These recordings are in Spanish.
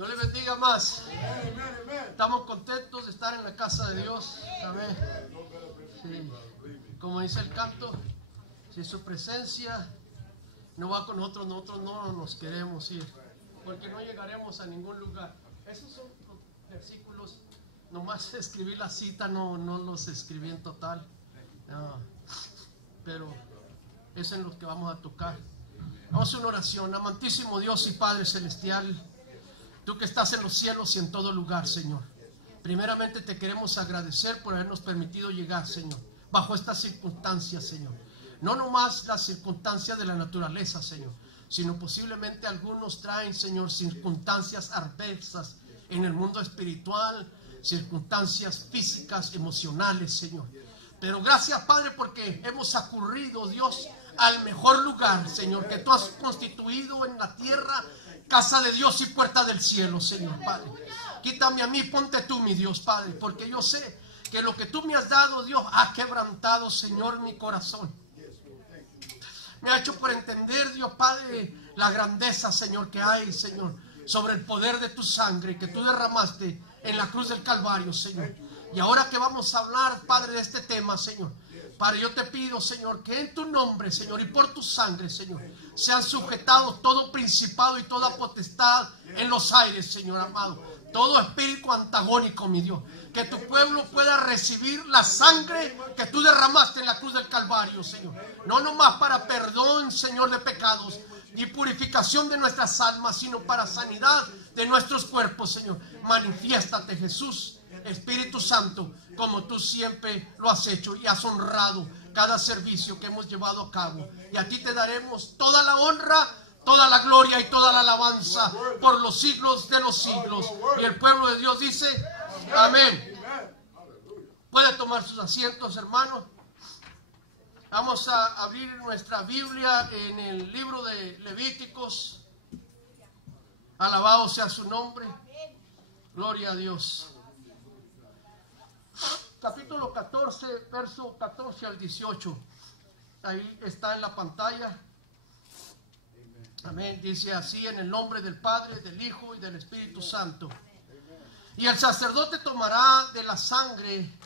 Dios le bendiga más. Estamos contentos de estar en la casa de Dios. Amén. Sí. Como dice el canto, si su presencia no va con nosotros, nosotros no nos queremos ir, porque no llegaremos a ningún lugar. Esos son los versículos. Nomás escribí la cita, no los escribí en total. No. Pero es en lo que vamos a tocar. Vamos a hacer una oración. Amantísimo Dios y Padre Celestial, tú que estás en los cielos y en todo lugar, Señor. Primeramente te queremos agradecer por habernos permitido llegar, Señor, bajo estas circunstancias, Señor. No nomás las circunstancias de la naturaleza, Señor, sino posiblemente algunos traen, Señor, circunstancias adversas en el mundo espiritual, circunstancias físicas, emocionales, Señor. Pero gracias, Padre, porque hemos ocurrido, Dios, al mejor lugar, Señor, que tú has constituido en la tierra, casa de Dios y puerta del cielo, Señor, Padre. Quítame a mí, ponte tú, mi Dios, Padre, porque yo sé que lo que tú me has dado, Dios, ha quebrantado, Señor, mi corazón. Me ha hecho por entender, Dios, Padre, la grandeza, Señor, que hay, Señor, sobre el poder de tu sangre que tú derramaste en la cruz del Calvario, Señor. Y ahora que vamos a hablar, Padre, de este tema, Señor, Padre, yo te pido, Señor, que en tu nombre, Señor, y por tu sangre, Señor, sean sujetados todo principado y toda potestad en los aires, Señor amado. Todo espíritu antagónico, mi Dios. Que tu pueblo pueda recibir la sangre que tú derramaste en la cruz del Calvario, Señor. No nomás para perdón, Señor, de pecados, ni purificación de nuestras almas, sino para sanidad de nuestros cuerpos, Señor. Manifiéstate, Jesús, Espíritu Santo, como tú siempre lo has hecho y has honrado cada servicio que hemos llevado a cabo. Y a ti te daremos toda la honra, toda la gloria y toda la alabanza por los siglos de los siglos. Y el pueblo de Dios dice, amén. Puede tomar sus asientos, hermanos. Vamos a abrir nuestra Biblia en el libro de Levíticos. Alabado sea su nombre. Gloria a Dios. Capítulo 14, verso 14 al 18. Ahí está en la pantalla. Amén. Dice así: en el nombre del Padre, del Hijo y del Espíritu Santo. Y el sacerdote tomará de la sangre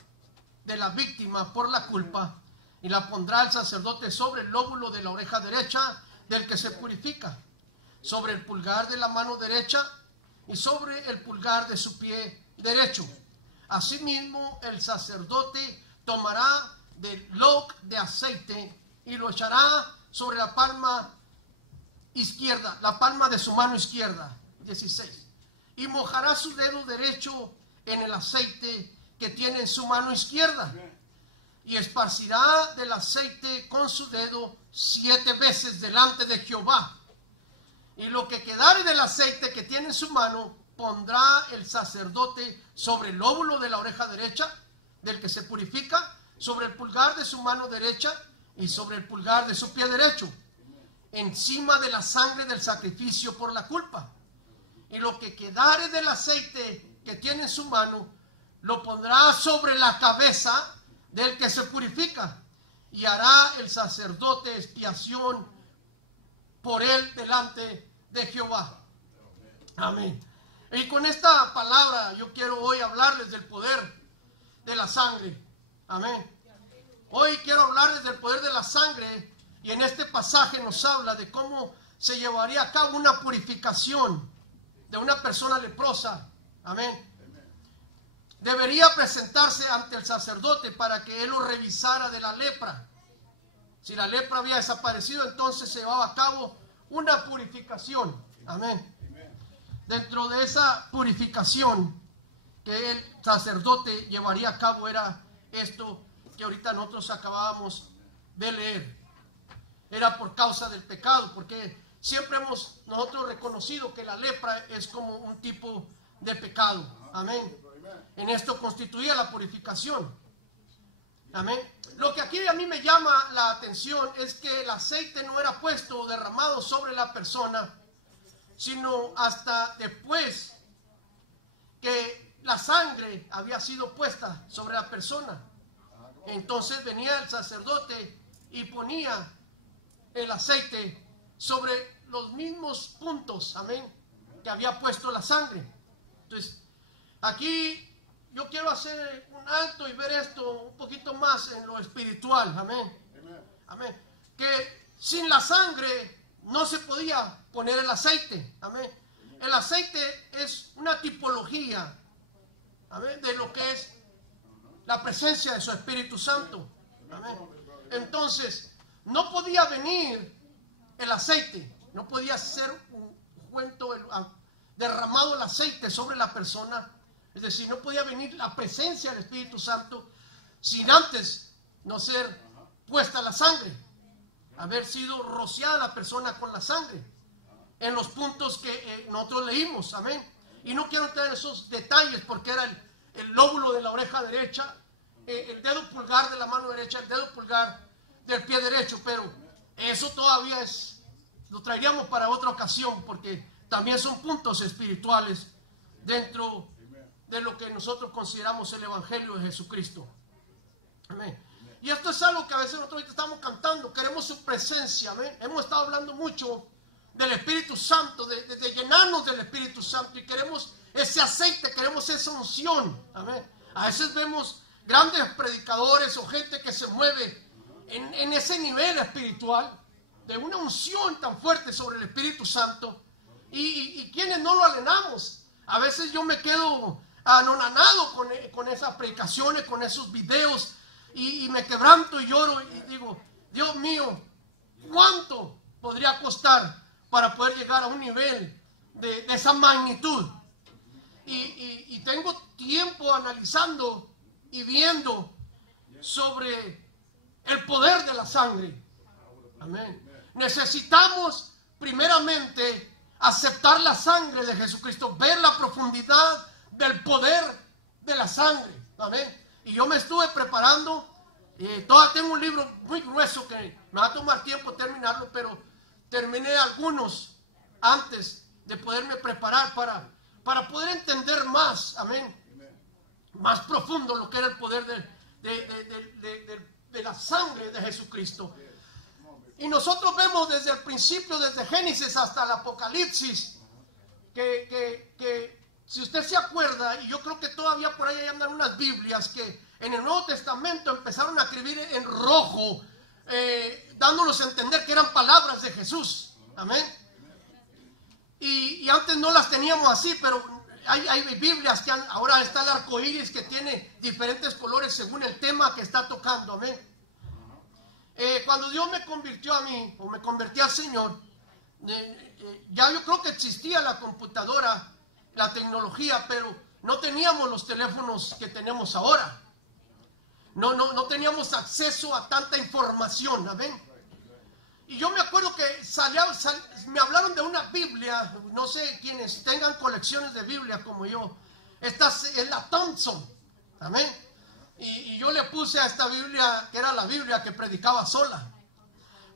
de la víctima por la culpa y la pondrá el sacerdote sobre el lóbulo de la oreja derecha del que se purifica, sobre el pulgar de la mano derecha y sobre el pulgar de su pie derecho. Asimismo, el sacerdote tomará del loc de aceite y lo echará sobre la palma izquierda, la palma de su mano izquierda. 16. Y mojará su dedo derecho en el aceite que tiene en su mano izquierda. Y esparcirá del aceite con su dedo 7 veces delante de Jehová. Y lo que quedare del aceite que tiene en su mano, pondrá el sacerdote sobre el lóbulo de la oreja derecha del que se purifica, sobre el pulgar de su mano derecha y sobre el pulgar de su pie derecho, encima de la sangre del sacrificio por la culpa. Y lo que quedare del aceite que tiene en su mano, lo pondrá sobre la cabeza del que se purifica, y hará el sacerdote expiación por él delante de Jehová. Amén. Y con esta palabra yo quiero hoy hablarles del poder de la sangre. Amén. Hoy quiero hablarles del poder de la sangre, y en este pasaje nos habla de cómo se llevaría a cabo una purificación de una persona leprosa. Amén. Debería presentarse ante el sacerdote para que él lo revisara de la lepra. Si la lepra había desaparecido, entonces se llevaba a cabo una purificación. Amén. Dentro de esa purificación que el sacerdote llevaría a cabo era esto que ahorita nosotros acabábamos de leer. Era por causa del pecado, porque siempre hemos nosotros reconocido que la lepra es como un tipo de pecado. Amén. En esto constituía la purificación. Amén. Lo que aquí a mí me llama la atención es que el aceite no era puesto o derramado sobre la persona, sino hasta después que la sangre había sido puesta sobre la persona. Entonces venía el sacerdote y ponía el aceite sobre los mismos puntos, amén, que había puesto la sangre. Entonces, aquí yo quiero hacer un alto y ver esto un poquito más en lo espiritual. Amén. Amén. Que sin la sangre no se podía poner el aceite. Amén. El aceite es una tipología, amén, de lo que es la presencia de su Espíritu Santo. Amén. Entonces, no podía venir el aceite, no podía ser un cuento derramado el aceite sobre la persona. Es decir, no podía venir la presencia del Espíritu Santo sin antes no ser puesta la sangre, haber sido rociada la persona con la sangre, en los puntos que nosotros leímos. Amén. Y no quiero entrar en esos detalles porque era el lóbulo de la oreja derecha, el dedo pulgar de la mano derecha, el dedo pulgar del pie derecho, pero eso todavía lo traeríamos para otra ocasión, porque también son puntos espirituales dentro de lo que nosotros consideramos el Evangelio de Jesucristo. Amén. Y esto es algo que a veces nosotros estamos cantando, queremos su presencia. Amén. Hemos estado hablando mucho del Espíritu Santo, de llenarnos del Espíritu Santo, y queremos ese aceite, queremos esa unción. Amén. A veces vemos grandes predicadores o gente que se mueve en ese nivel espiritual, de una unción tan fuerte sobre el Espíritu Santo, y quienes no lo anhelamos. A veces yo me quedo anonadado con esas predicaciones, con esos videos, y me quebranto y lloro y digo, Dios mío, ¿cuánto podría costar para poder llegar a un nivel de esa magnitud? Y tengo tiempo analizando y viendo sobre el poder de la sangre. Amén. Necesitamos primeramente aceptar la sangre de Jesucristo, ver la profundidad del poder de la sangre. Amén. Y yo me estuve preparando, todavía tengo un libro muy grueso que me va a tomar tiempo terminarlo, pero terminé algunos antes de poderme preparar para poder entender más, amén, más profundo lo que era el poder de la sangre de Jesucristo. Y nosotros vemos desde el principio, desde Génesis hasta el Apocalipsis, que si usted se acuerda, y yo creo que todavía por ahí andan unas Biblias que en el Nuevo Testamento empezaron a escribir en rojo, dándonos a entender que eran palabras de Jesús. Amén. Y antes no las teníamos así, pero hay Biblias que ahora está el arco iris, que tiene diferentes colores según el tema que está tocando. Amén. Cuando Dios me convirtió a mí, o me convertí al Señor, ya yo creo que existía la computadora, la tecnología, pero no teníamos los teléfonos que tenemos ahora. No teníamos acceso a tanta información. Amén. Y yo me acuerdo que me hablaron de una Biblia, no sé quienes tengan colecciones de Biblia como yo. Esta es la Thompson. Amén. Y yo le puse a esta Biblia, que era la Biblia que predicaba sola,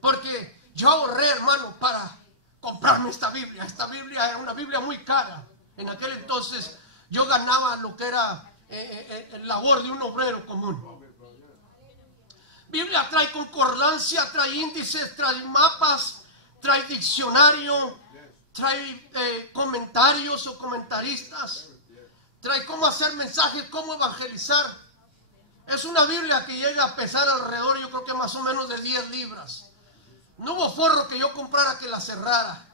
porque yo ahorré, hermano, para comprarme esta Biblia. Esta Biblia era una Biblia muy cara. En aquel entonces yo ganaba lo que era el labor de un obrero común. Biblia trae concordancia, trae índices, trae mapas, trae diccionario, trae comentarios o comentaristas, trae cómo hacer mensajes, cómo evangelizar. Es una Biblia que llega a pesar alrededor, yo creo que más o menos de 10 libras. No hubo forro que yo comprara que la cerrara.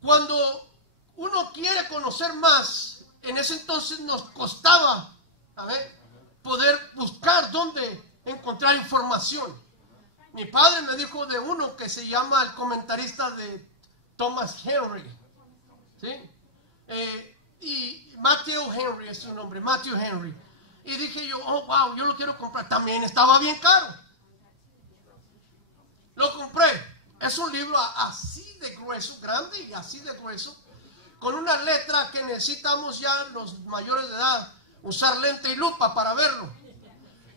Cuando uno quiere conocer más, en ese entonces nos costaba, a ver, poder buscar dónde encontrar información. Mi padre me dijo de uno que se llama el comentarista de Thomas Henry, ¿sí? Y Matthew Henry es su nombre, Matthew Henry. Y dije yo, oh wow, yo lo quiero comprar. También estaba bien caro. Lo compré. Es un libro así de grueso, grande y así de grueso, con una letra que necesitamos ya los mayores de edad usar lente y lupa para verlo.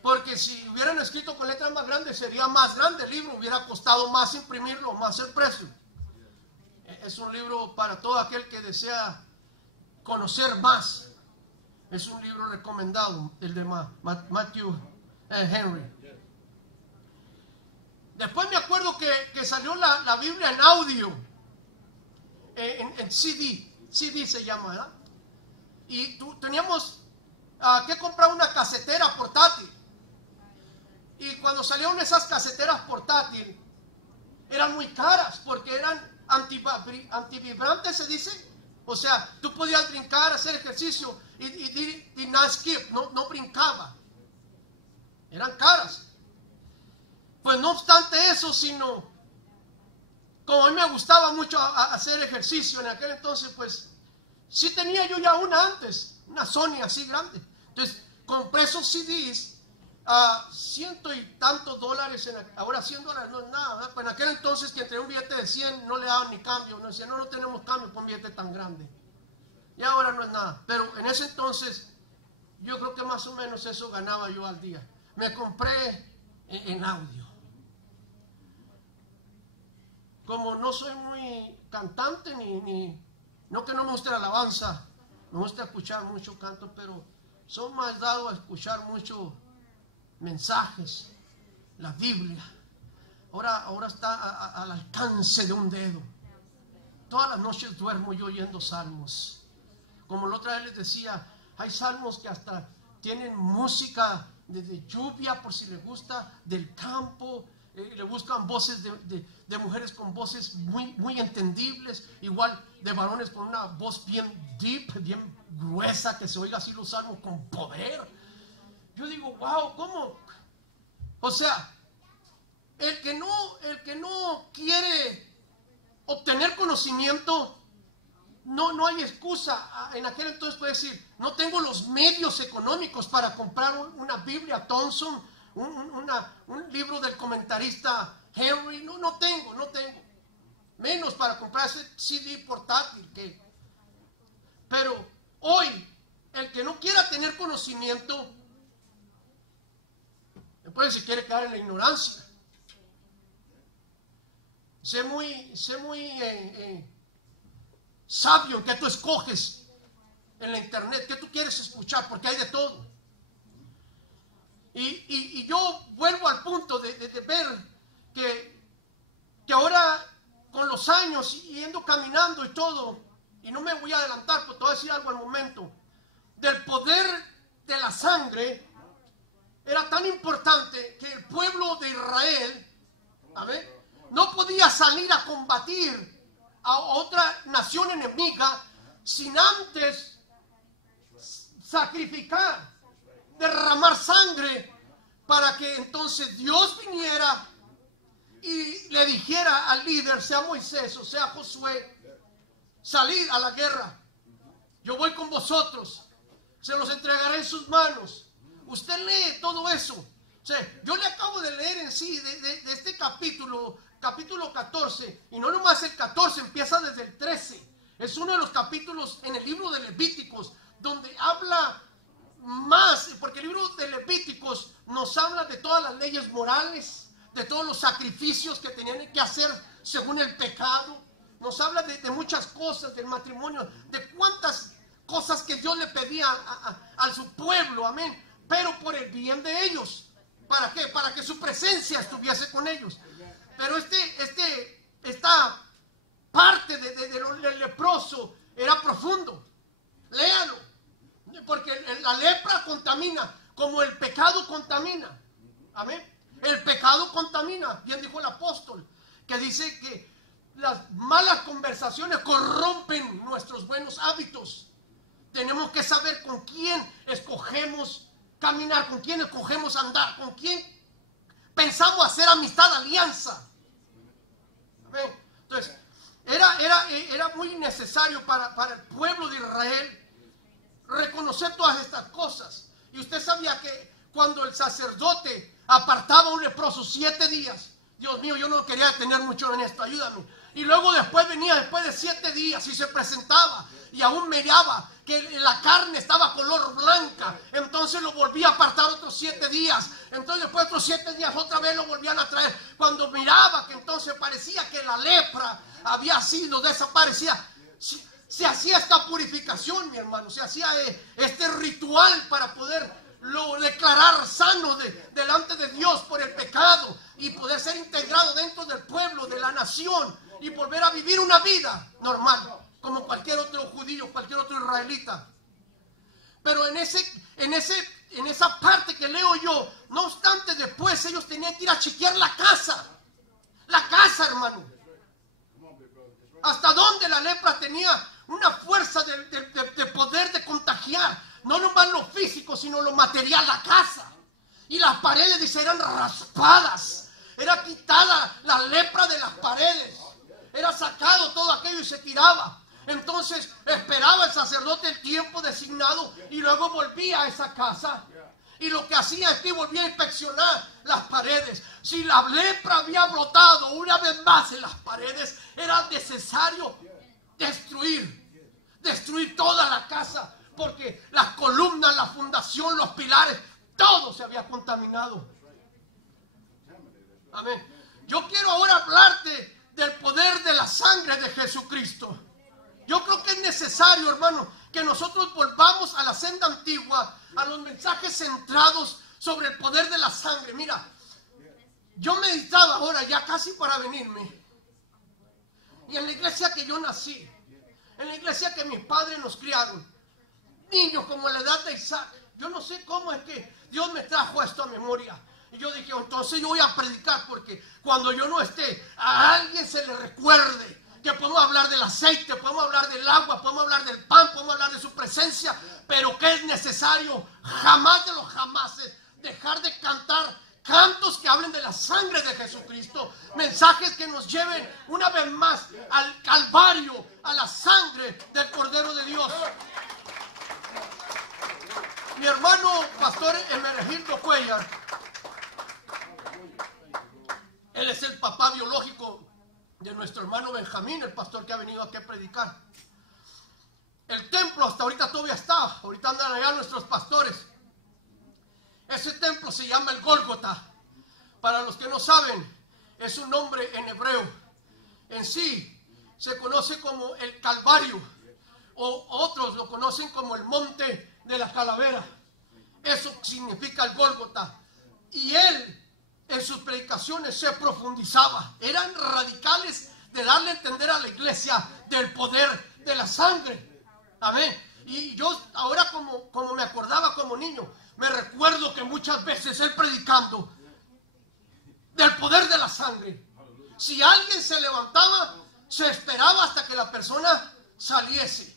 Porque si hubieran escrito con letras más grandes, sería más grande el libro, hubiera costado más imprimirlo, más el precio. Es un libro para todo aquel que desea conocer más. Es un libro recomendado, el de Matthew Henry. Después me acuerdo que salió la Biblia en audio. en CD se llama, ¿verdad? Y teníamos que comprar una casetera portátil. Y cuando salieron esas caseteras portátiles, eran muy caras porque eran antivibrantes, se dice. O sea, tú podías brincar, hacer ejercicio y no skip, no brincaba. Eran caras. Pues no obstante eso, sino como a mí me gustaba mucho hacer ejercicio en aquel entonces, pues sí tenía yo ya una antes, una Sony así grande. Entonces compré esos CDs a $100 y tantos, ahora $100 no es nada, ¿verdad? Pues en aquel entonces que entre un billete de 100 no le daban ni cambio, no decían, no tenemos cambio por un billete tan grande. Y ahora no es nada, pero en ese entonces yo creo que más o menos eso ganaba yo al día. Me compré en audio. Como no soy muy cantante, no que no me guste la alabanza, me gusta escuchar mucho canto, pero soy más dado a escuchar mucho mensajes, la Biblia. Ahora está al alcance de un dedo. Todas las noches duermo yo oyendo salmos. Como la otra vez les decía, hay salmos que hasta tienen música de lluvia, por si les gusta, del campo. Le buscan voces de mujeres con voces muy entendibles, igual de varones con una voz bien deep, bien gruesa, que se oiga así los salmos con poder. Yo digo, wow, ¿cómo? O sea, el que no quiere obtener conocimiento, no hay excusa. En aquel entonces puede decir, no tengo los medios económicos para comprar una Biblia Thompson, un libro del comentarista Henry, no tengo, menos para comprar ese CD portátil. Pero hoy, el que no quiera tener conocimiento, después se quiere quedar en la ignorancia. Sé muy sabio en que tú escoges en la internet, que tú quieres escuchar, porque hay de todo. Y yo vuelvo al punto de ver que ahora con los años, yendo caminando y todo, y no me voy a adelantar, pero te voy a decir algo al momento, del poder de la sangre, era tan importante que el pueblo de Israel, no podía salir a combatir a otra nación enemiga sin antes sacrificar, derramar sangre, para que entonces Dios viniera y le dijera al líder, sea Moisés o sea Josué, salid a la guerra, yo voy con vosotros, se los entregaré en sus manos. Usted lee todo eso. O sea, yo le acabo de leer en sí de este capítulo 14, y no nomás el 14, empieza desde el 13. Es uno de los capítulos en el libro de Levíticos donde habla más, porque el libro de Levíticos nos habla de todas las leyes morales, de todos los sacrificios que tenían que hacer según el pecado. Nos habla de muchas cosas, del matrimonio, de cuántas cosas que Dios le pedía a su pueblo, amén, pero por el bien de ellos. ¿Para qué? Para que su presencia estuviese con ellos. Pero esta parte del leproso era profundo. Léalo, porque la lepra contamina, como el pecado contamina. Amén. El pecado contamina, bien dijo el apóstol, que dice que las malas conversaciones corrompen nuestros buenos hábitos. Tenemos que saber con quién escogemos caminar, con quién escogemos andar, con quién pensamos hacer amistad, alianza. ¿Ven? Entonces, era muy necesario para el pueblo de Israel reconocer todas estas cosas. Y usted sabía que cuando el sacerdote apartaba a un leproso 7 días, Dios mío, yo no quería detener mucho en esto, ayúdame. Y luego después de 7 días y se presentaba y aún miraba que la carne estaba color blanca, entonces lo volvía a apartar otros 7 días. Entonces después de otros 7 días otra vez lo volvían a traer. Cuando miraba que entonces parecía que la lepra había sido desaparecida, se hacía esta purificación, mi hermano, se hacía este ritual para poderlo declarar sano delante de Dios por el pecado y poder ser integrado dentro del pueblo, de la nación. y volver a vivir una vida normal, como cualquier otro judío, cualquier otro israelita. Pero en esa parte que leo yo, no obstante, después ellos tenían que ir a chequear la casa, hermano. Hasta donde la lepra tenía una fuerza de poder de contagiar, no nomás lo físico, sino lo material, la casa. Y las paredes, dice, eran raspadas, era quitada la lepra de las paredes, era sacado todo aquello y se tiraba. Entonces esperaba el sacerdote el tiempo designado y luego volvía a esa casa. Y lo que hacía es que volvía a inspeccionar las paredes. Si la lepra había brotado una vez más en las paredes, era necesario destruir toda la casa, porque las columnas, la fundación, los pilares, todo se había contaminado. Amén. Yo quiero ahora hablarte del poder de la sangre de Jesucristo. Yo creo que es necesario, hermano, que nosotros volvamos a la senda antigua, a los mensajes centrados sobre el poder de la sangre. Mira, yo meditaba ahora ya casi para venirme. Y en la iglesia que yo nací, en la iglesia que mis padres nos criaron, niños como la edad de Isaac, yo no sé cómo es que Dios me trajo esto a memoria. Y yo dije, entonces yo voy a predicar, porque cuando yo no esté, a alguien se le recuerde que podemos hablar del aceite, podemos hablar del agua, podemos hablar del pan, podemos hablar de su presencia, pero que es necesario jamás de los jamases dejar de cantar cantos que hablen de la sangre de Jesucristo, mensajes que nos lleven una vez más al Calvario, a la sangre del Cordero de Dios. Mi hermano pastor Emergildo Cuellar, él es el papá biológico de nuestro hermano Benjamín, el pastor que ha venido aquí a predicar. El templo hasta ahorita todavía está, ahorita andan allá nuestros pastores. Ese templo se llama el Gólgota. Para los que no saben, es un nombre en hebreo. En sí, se conoce como el Calvario, o otros lo conocen como el Monte de la Calavera. Eso significa el Gólgota. Y él, en sus predicaciones, se profundizaba. Eran radicales de darle a entender a la iglesia del poder de la sangre. Amén. Y yo ahora como me acordaba como niño, me recuerdo que muchas veces él predicando del poder de la sangre. Si alguien se levantaba, se esperaba hasta que la persona saliese.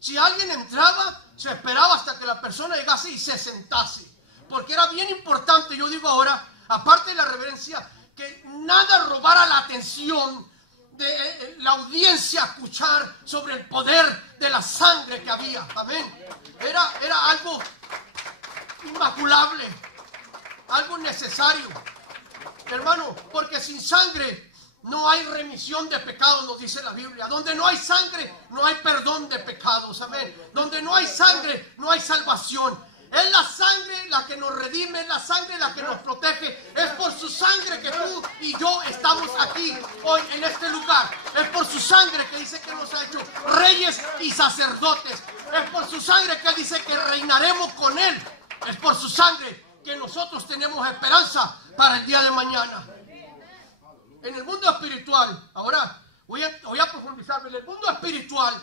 Si alguien entraba, se esperaba hasta que la persona llegase y se sentase. Porque era bien importante, yo digo ahora, aparte de la reverencia, que nada robara la atención de la audiencia a escuchar sobre el poder de la sangre que había. Amén. Era algo inmaculable, algo necesario, hermano, porque sin sangre no hay remisión de pecados, nos dice la Biblia. Donde no hay sangre, no hay perdón de pecados. Amén. Donde no hay sangre, no hay salvación. Es la sangre la que nos redime, es la sangre la que nos protege. Es por su sangre que tú y yo estamos aquí hoy en este lugar. Es por su sangre que dice que nos ha hecho reyes y sacerdotes. Es por su sangre que dice que reinaremos con él. Es por su sangre que nosotros tenemos esperanza para el día de mañana. En el mundo espiritual, ahora voy a profundizar. En el mundo espiritual,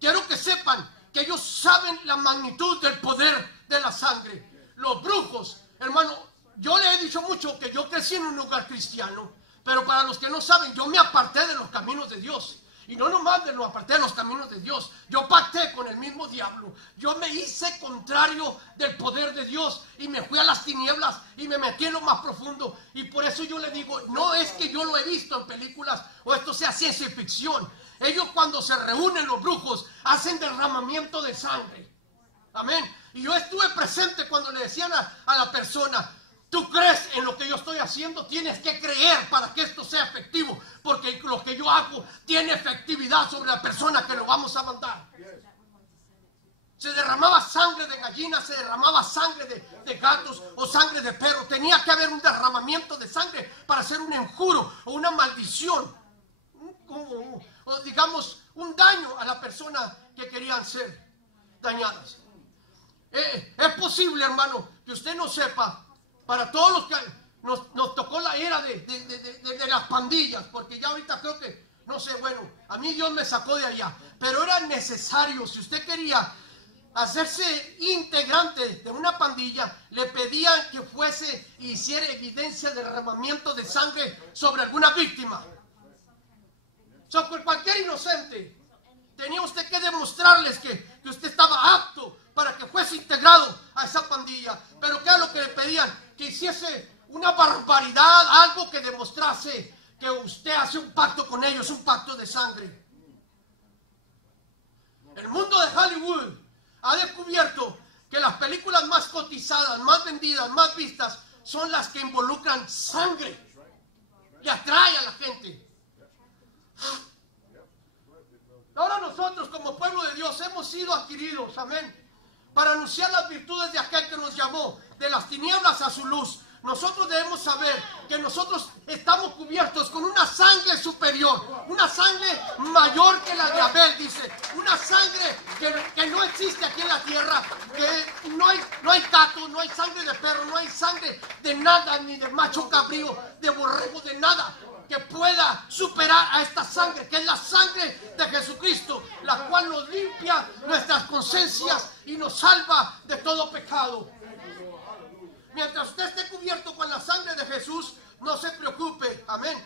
quiero que sepan que ellos saben la magnitud del poder de la sangre. Los brujos, hermano, yo le he dicho mucho que yo crecí en un lugar cristiano, pero para los que no saben, yo me aparté de los caminos de Dios. Y no nomás me aparté de los caminos de Dios, yo pacté con el mismo diablo. Yo me hice contrario del poder de Dios y me fui a las tinieblas y me metí en lo más profundo. Y por eso yo le digo, no es que yo lo he visto en películas o esto sea ciencia ficción. Ellos cuando se reúnen los brujos hacen derramamiento de sangre. Amén. Y yo estuve presente cuando le decían a la persona, tú crees en lo que yo estoy haciendo, tienes que creer para que esto sea efectivo, porque lo que yo hago tiene efectividad sobre la persona que lo vamos a mandar. Se derramaba sangre de gallina, se derramaba sangre de gatos o sangre de perro. Tenía que haber un derramamiento de sangre para hacer un enjuro o una maldición, o digamos un daño a la persona que querían ser dañadas. Es posible, hermano, que usted no sepa, para todos los que nos tocó la era de las pandillas, porque ya ahorita creo que, no sé, bueno, a mí Dios me sacó de allá, pero era necesario. Si usted quería hacerse integrante de una pandilla, le pedían que fuese y hiciera evidencia de derramamiento de sangre sobre alguna víctima. Sobre cualquier inocente, tenía usted que demostrarles que usted estaba apto para que fuese integrado a esa pandilla. Pero ¿qué era lo que le pedían? Que hiciese una barbaridad, algo que demostrase que usted hace un pacto con ellos, un pacto de sangre. El mundo de Hollywood ha descubierto que las películas más cotizadas, más vendidas, más vistas, son las que involucran sangre. Le atrae a la gente. Ahora nosotros como pueblo de Dios hemos sido adquiridos, amén, para anunciar las virtudes de aquel que nos llamó de las tinieblas a su luz. Nosotros debemos saber que nosotros estamos cubiertos con una sangre superior, una sangre mayor que la de Abel, dice, una sangre que no existe aquí en la tierra, que no hay gato, no hay sangre de perro, no hay sangre de nada, ni de macho cabrío, de borrego, de nada que pueda superar a esta sangre, que es la sangre de Jesucristo, la cual nos limpia nuestras conciencias y nos salva de todo pecado. Mientras usted esté cubierto con la sangre de Jesús, no se preocupe, amén.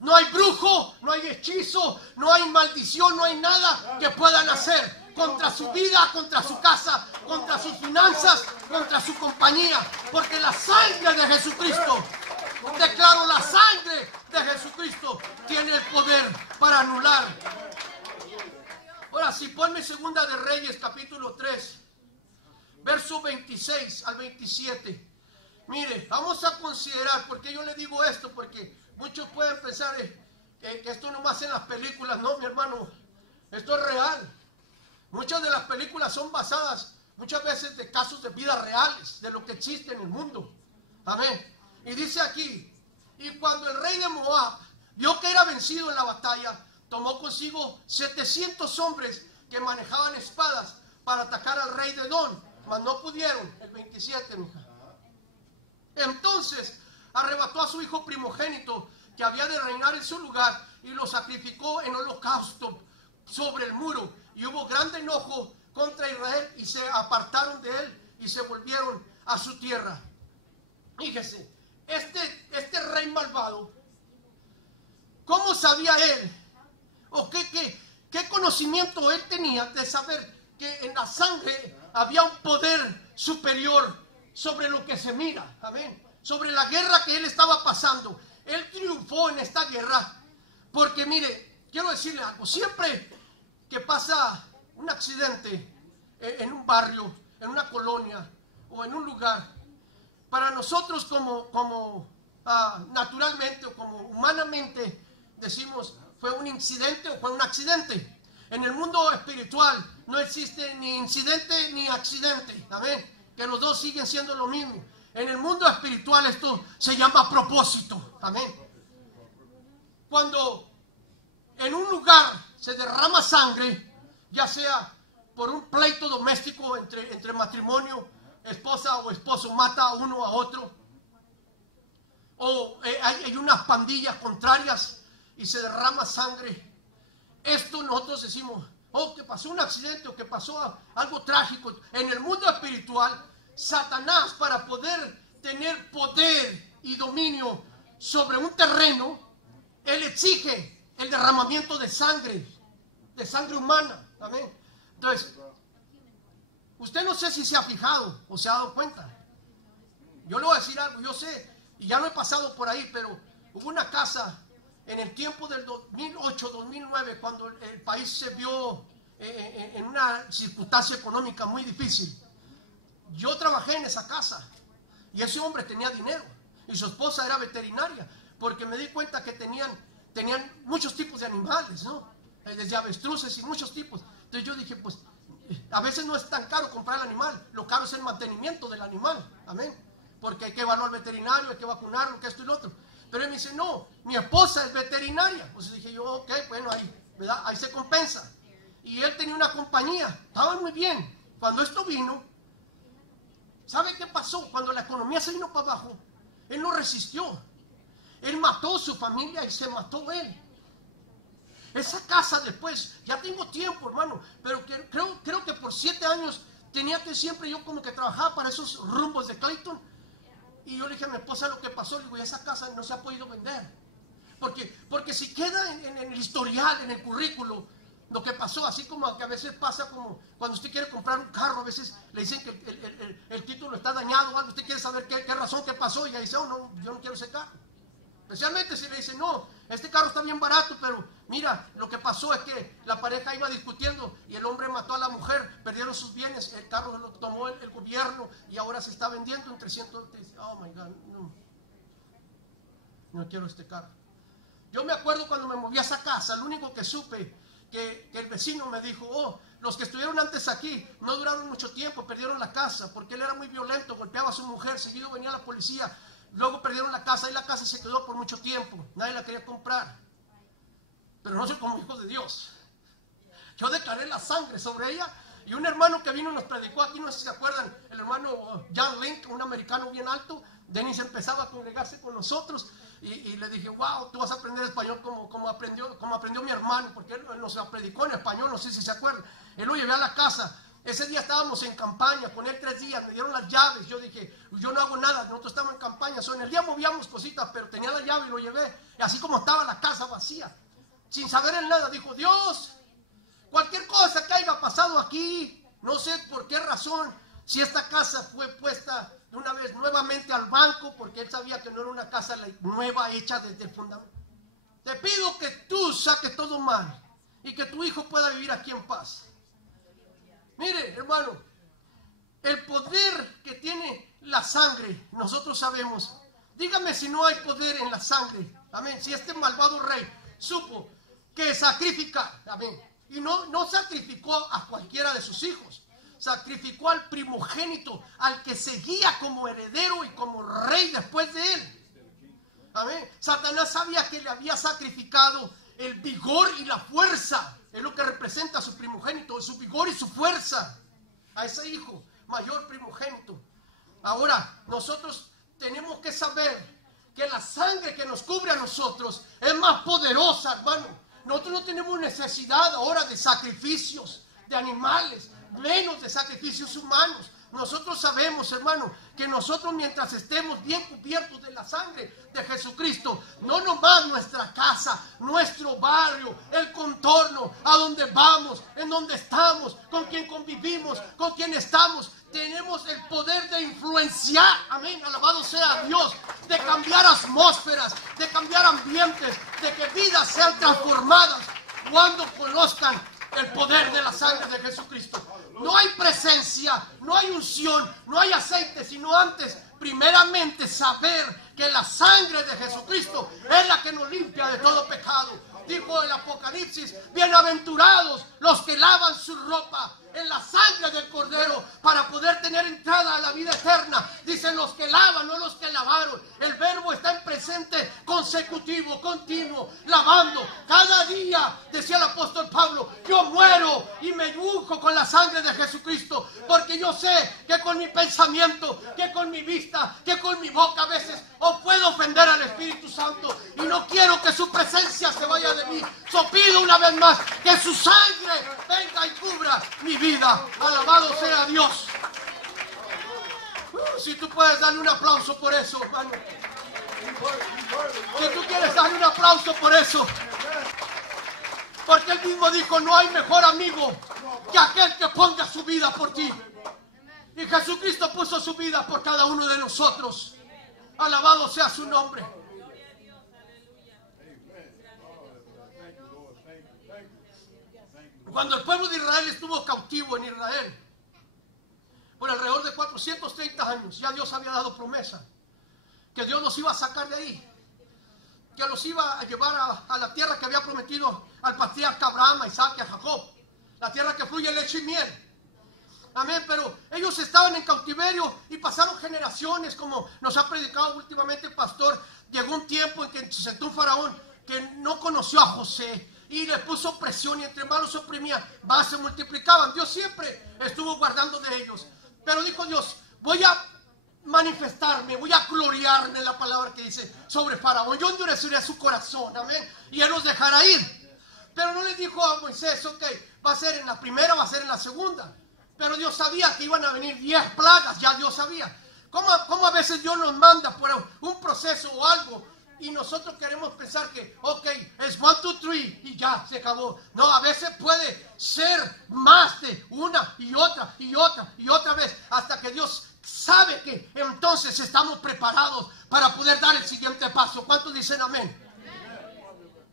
No hay brujo, no hay hechizo, no hay maldición, no hay nada que puedan hacer contra su vida, contra su casa, contra sus finanzas, contra su compañía, porque la sangre de Jesucristo, declaro, la sangre de Jesucristo tiene el poder para anular. Ahora, si ponme Segunda de Reyes, capítulo 3, verso 26 al 27. Mire, vamos a considerar, porque yo le digo esto, porque muchos pueden pensar que esto nomás en las películas. No, mi hermano, esto es real. Muchas de las películas son basadas muchas veces de casos de vida reales, de lo que existe en el mundo. Amén. Y dice aquí, y cuando el rey de Moab vio que era vencido en la batalla, tomó consigo 700 hombres que manejaban espadas para atacar al rey de Edom, mas no pudieron. El 27, mija. Entonces arrebató a su hijo primogénito, que había de reinar en su lugar, y lo sacrificó en holocausto sobre el muro. Y hubo grande enojo contra Israel, y se apartaron de él y se volvieron a su tierra. Fíjese, este rey malvado, ¿cómo sabía él? ¿O qué conocimiento él tenía de saber que en la sangre había un poder superior sobre lo que se mira? Amén. Sobre la guerra que él estaba pasando. Él triunfó en esta guerra porque, mire, quiero decirle algo. Siempre que pasa un accidente en un barrio, en una colonia o en un lugar, para nosotros como naturalmente o como humanamente decimos, fue un incidente o fue un accidente. En el mundo espiritual no existe ni incidente ni accidente, amén, que los dos siguen siendo lo mismo. En el mundo espiritual esto se llama propósito, amén. Cuando en un lugar se derrama sangre, ya sea por un pleito doméstico entre matrimonio, esposa o esposo mata a uno a otro, o hay unas pandillas contrarias y se derrama sangre, esto nosotros decimos, oh, que pasó un accidente o que pasó algo trágico. En el mundo espiritual, Satanás, para poder tener poder y dominio sobre un terreno, él exige el derramamiento de sangre humana. Amén. Entonces, usted no sé si se ha fijado o se ha dado cuenta. Yo le voy a decir algo, yo sé, y ya lo he pasado por ahí, pero hubo una casa en el tiempo del 2008-2009, cuando el país se vio en una circunstancia económica muy difícil. Yo trabajé en esa casa y ese hombre tenía dinero y su esposa era veterinaria, porque me di cuenta que tenían muchos tipos de animales, ¿no? Desde avestruces y muchos tipos. Entonces yo dije, pues a veces no es tan caro comprar el animal, lo caro es el mantenimiento del animal, amén, porque hay que llevarlo al veterinario, hay que vacunarlo, que esto y lo otro. Pero él me dice, no, mi esposa es veterinaria. Pues dije yo, ok, bueno, ¿verdad? Ahí se compensa. Y él tenía una compañía, estaba muy bien. Cuando esto vino, ¿sabe qué pasó? Cuando la economía se vino para abajo, Él no resistió. Él mató a su familia y se mató él. Esa casa después, ya tengo tiempo, hermano, pero creo que por 7 años tenía que siempre yo como que trabajaba para esos rumbos de Clayton. Y yo le dije a mi esposa lo que pasó. Le digo, esa casa no se ha podido vender. Porque si queda en el historial, en el currículo, lo que pasó, así como que a veces pasa como cuando usted quiere comprar un carro, a veces le dicen que el título está dañado o algo, usted quiere saber qué razón, qué pasó, y ahí dice, oh, no, yo no quiero ese carro. Especialmente si le dicen, no, este carro está bien barato, pero mira, lo que pasó es que la pareja iba discutiendo y el hombre mató a la mujer, perdieron sus bienes, el carro lo tomó el gobierno y ahora se está vendiendo en 300. Oh my God, no quiero este carro. Yo me acuerdo cuando me moví a esa casa, lo único que supe que el vecino me dijo, oh, los que estuvieron antes aquí no duraron mucho tiempo, perdieron la casa porque él era muy violento, golpeaba a su mujer, seguido venía la policía. Luego perdieron la casa y la casa se quedó por mucho tiempo. Nadie la quería comprar. Pero no soy como hijo de Dios. Yo declaré la sangre sobre ella. Y un hermano que vino nos predicó aquí, no sé si se acuerdan, el hermano John Link, un americano bien alto. Denis empezaba a congregarse con nosotros. Y le dije, wow, tú vas a aprender español como aprendió mi hermano. Porque él nos predicó en español, no sé si se acuerdan. Él lo llevé a la casa. Ese día estábamos en campaña, con él 3 días, me dieron las llaves. Yo dije, yo no hago nada, nosotros estamos en campaña. En el día movíamos cositas, pero tenía la llave y lo llevé. Y así como estaba la casa vacía, sin saber en nada, dijo, Dios, cualquier cosa que haya pasado aquí, no sé por qué razón, si esta casa fue puesta de una vez nuevamente al banco, porque él sabía que no era una casa nueva hecha desde el fundamento. Te pido que tú saques todo mal y que tu hijo pueda vivir aquí en paz. Mire, hermano, el poder que tiene la sangre, nosotros sabemos. Dígame si no hay poder en la sangre. Amén. Si este malvado rey supo que sacrificar, amén. Y no sacrificó a cualquiera de sus hijos. Sacrificó al primogénito, al que seguía como heredero y como rey después de él. Amén. Satanás sabía que le había sacrificado el vigor y la fuerza. Es lo que representa a su primogénito, su vigor y su fuerza. A ese hijo mayor primogénito. Ahora, nosotros tenemos que saber que la sangre que nos cubre a nosotros es más poderosa, hermano. Nosotros no tenemos necesidad ahora de sacrificios de animales, menos de sacrificios humanos. Nosotros sabemos, hermano, que nosotros mientras estemos bien cubiertos de la sangre de Jesucristo, no nomás nuestra casa, nuestro barrio, el contorno, a donde vamos, en donde estamos, con quien convivimos, con quien estamos, tenemos el poder de influenciar, amén, alabado sea Dios, de cambiar atmósferas, de cambiar ambientes, de que vidas sean transformadas cuando conozcan el poder de la sangre de Jesucristo. No hay presencia, no hay unción, no hay aceite, sino antes, primeramente, saber que la sangre de Jesucristo es la que nos limpia de todo pecado. Dijo el Apocalipsis, bienaventurados los que lavan su ropa en la sangre del Cordero para poder tener entrada a la vida eterna. Dicen los que lavan, no los que lavaron. El verbo está en presente consecutivo, continuo, lavando. Cada día, decía el apóstol Pablo, yo muero y me unjo con la sangre de Jesucristo, porque yo sé que con mi pensamiento, que con mi vista, que con mi boca a veces o puedo ofender al Espíritu Santo y no quiero que su presencia se vaya de mí. So pido una vez más que su sangre venga y cubra mi vida. Alabado sea Dios. Si tú puedes darle un aplauso por eso, hermano. Si tú quieres darle un aplauso por eso. Porque él mismo dijo, no hay mejor amigo que aquel que ponga su vida por ti. Y Jesucristo puso su vida por cada uno de nosotros. Alabado sea su nombre. Cuando el pueblo de Israel estuvo cautivo en Israel por alrededor de 430 años, ya Dios había dado promesa que Dios los iba a sacar de ahí, que los iba a llevar a la tierra que había prometido al patriarca Abraham, a Isaac y a Jacob, la tierra que fluye leche y miel. Amén, pero ellos estaban en cautiverio y pasaron generaciones, como nos ha predicado últimamente el pastor. Llegó un tiempo en que se sentó un faraón que no conoció a José y le puso presión y entre manos oprimía, se multiplicaban. Dios siempre estuvo guardando de ellos, pero dijo Dios, voy a manifestarme, voy a gloriarme en la palabra que dice sobre Faraón. Yo endureceré su corazón, amén, y él los dejará ir. Pero no les dijo a Moisés, ok, va a ser en la primera, va a ser en la segunda. Pero Dios sabía que iban a venir 10 plagas, ya Dios sabía. ¿Cómo a veces Dios nos manda por un proceso o algo y nosotros queremos pensar que, ok, es 1, 2, 3 y ya, se acabó? No, a veces puede ser más de una y otra y otra y otra vez hasta que Dios sabe que entonces estamos preparados para poder dar el siguiente paso. ¿Cuántos dicen amén?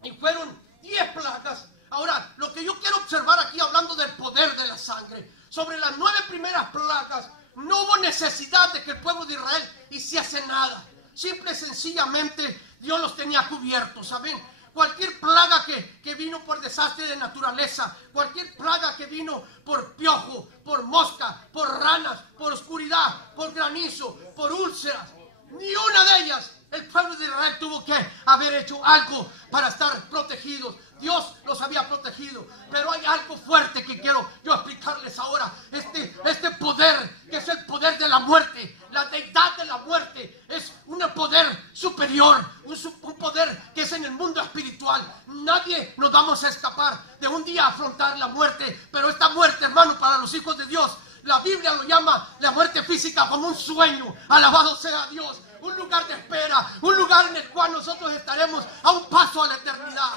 Y fueron 10 plagas. Ahora, lo que yo quiero observar aquí, hablando del poder de la sangre, sobre las 9 primeras plagas, no hubo necesidad de que el pueblo de Israel hiciese nada. Simple y sencillamente Dios los tenía cubiertos, ¿saben? Cualquier plaga que vino por desastre de naturaleza, cualquier plaga que vino por piojo, por mosca, por ranas, por oscuridad, por granizo, por úlceras, ni una de ellas el pueblo de Israel tuvo que haber hecho algo para estar protegidos. Dios los había protegido. Pero hay algo fuerte que quiero yo explicarles ahora. Este poder, que es el poder de la muerte, la deidad de la muerte, es un poder superior, un poder que es en el mundo espiritual. Nadie nos vamos a escapar de un día afrontar la muerte. Pero esta muerte, hermano, para los hijos de Dios, la Biblia lo llama la muerte física como un sueño. Alabado sea Dios. Un lugar de espera, un lugar en el cual nosotros estaremos a un paso a la eternidad.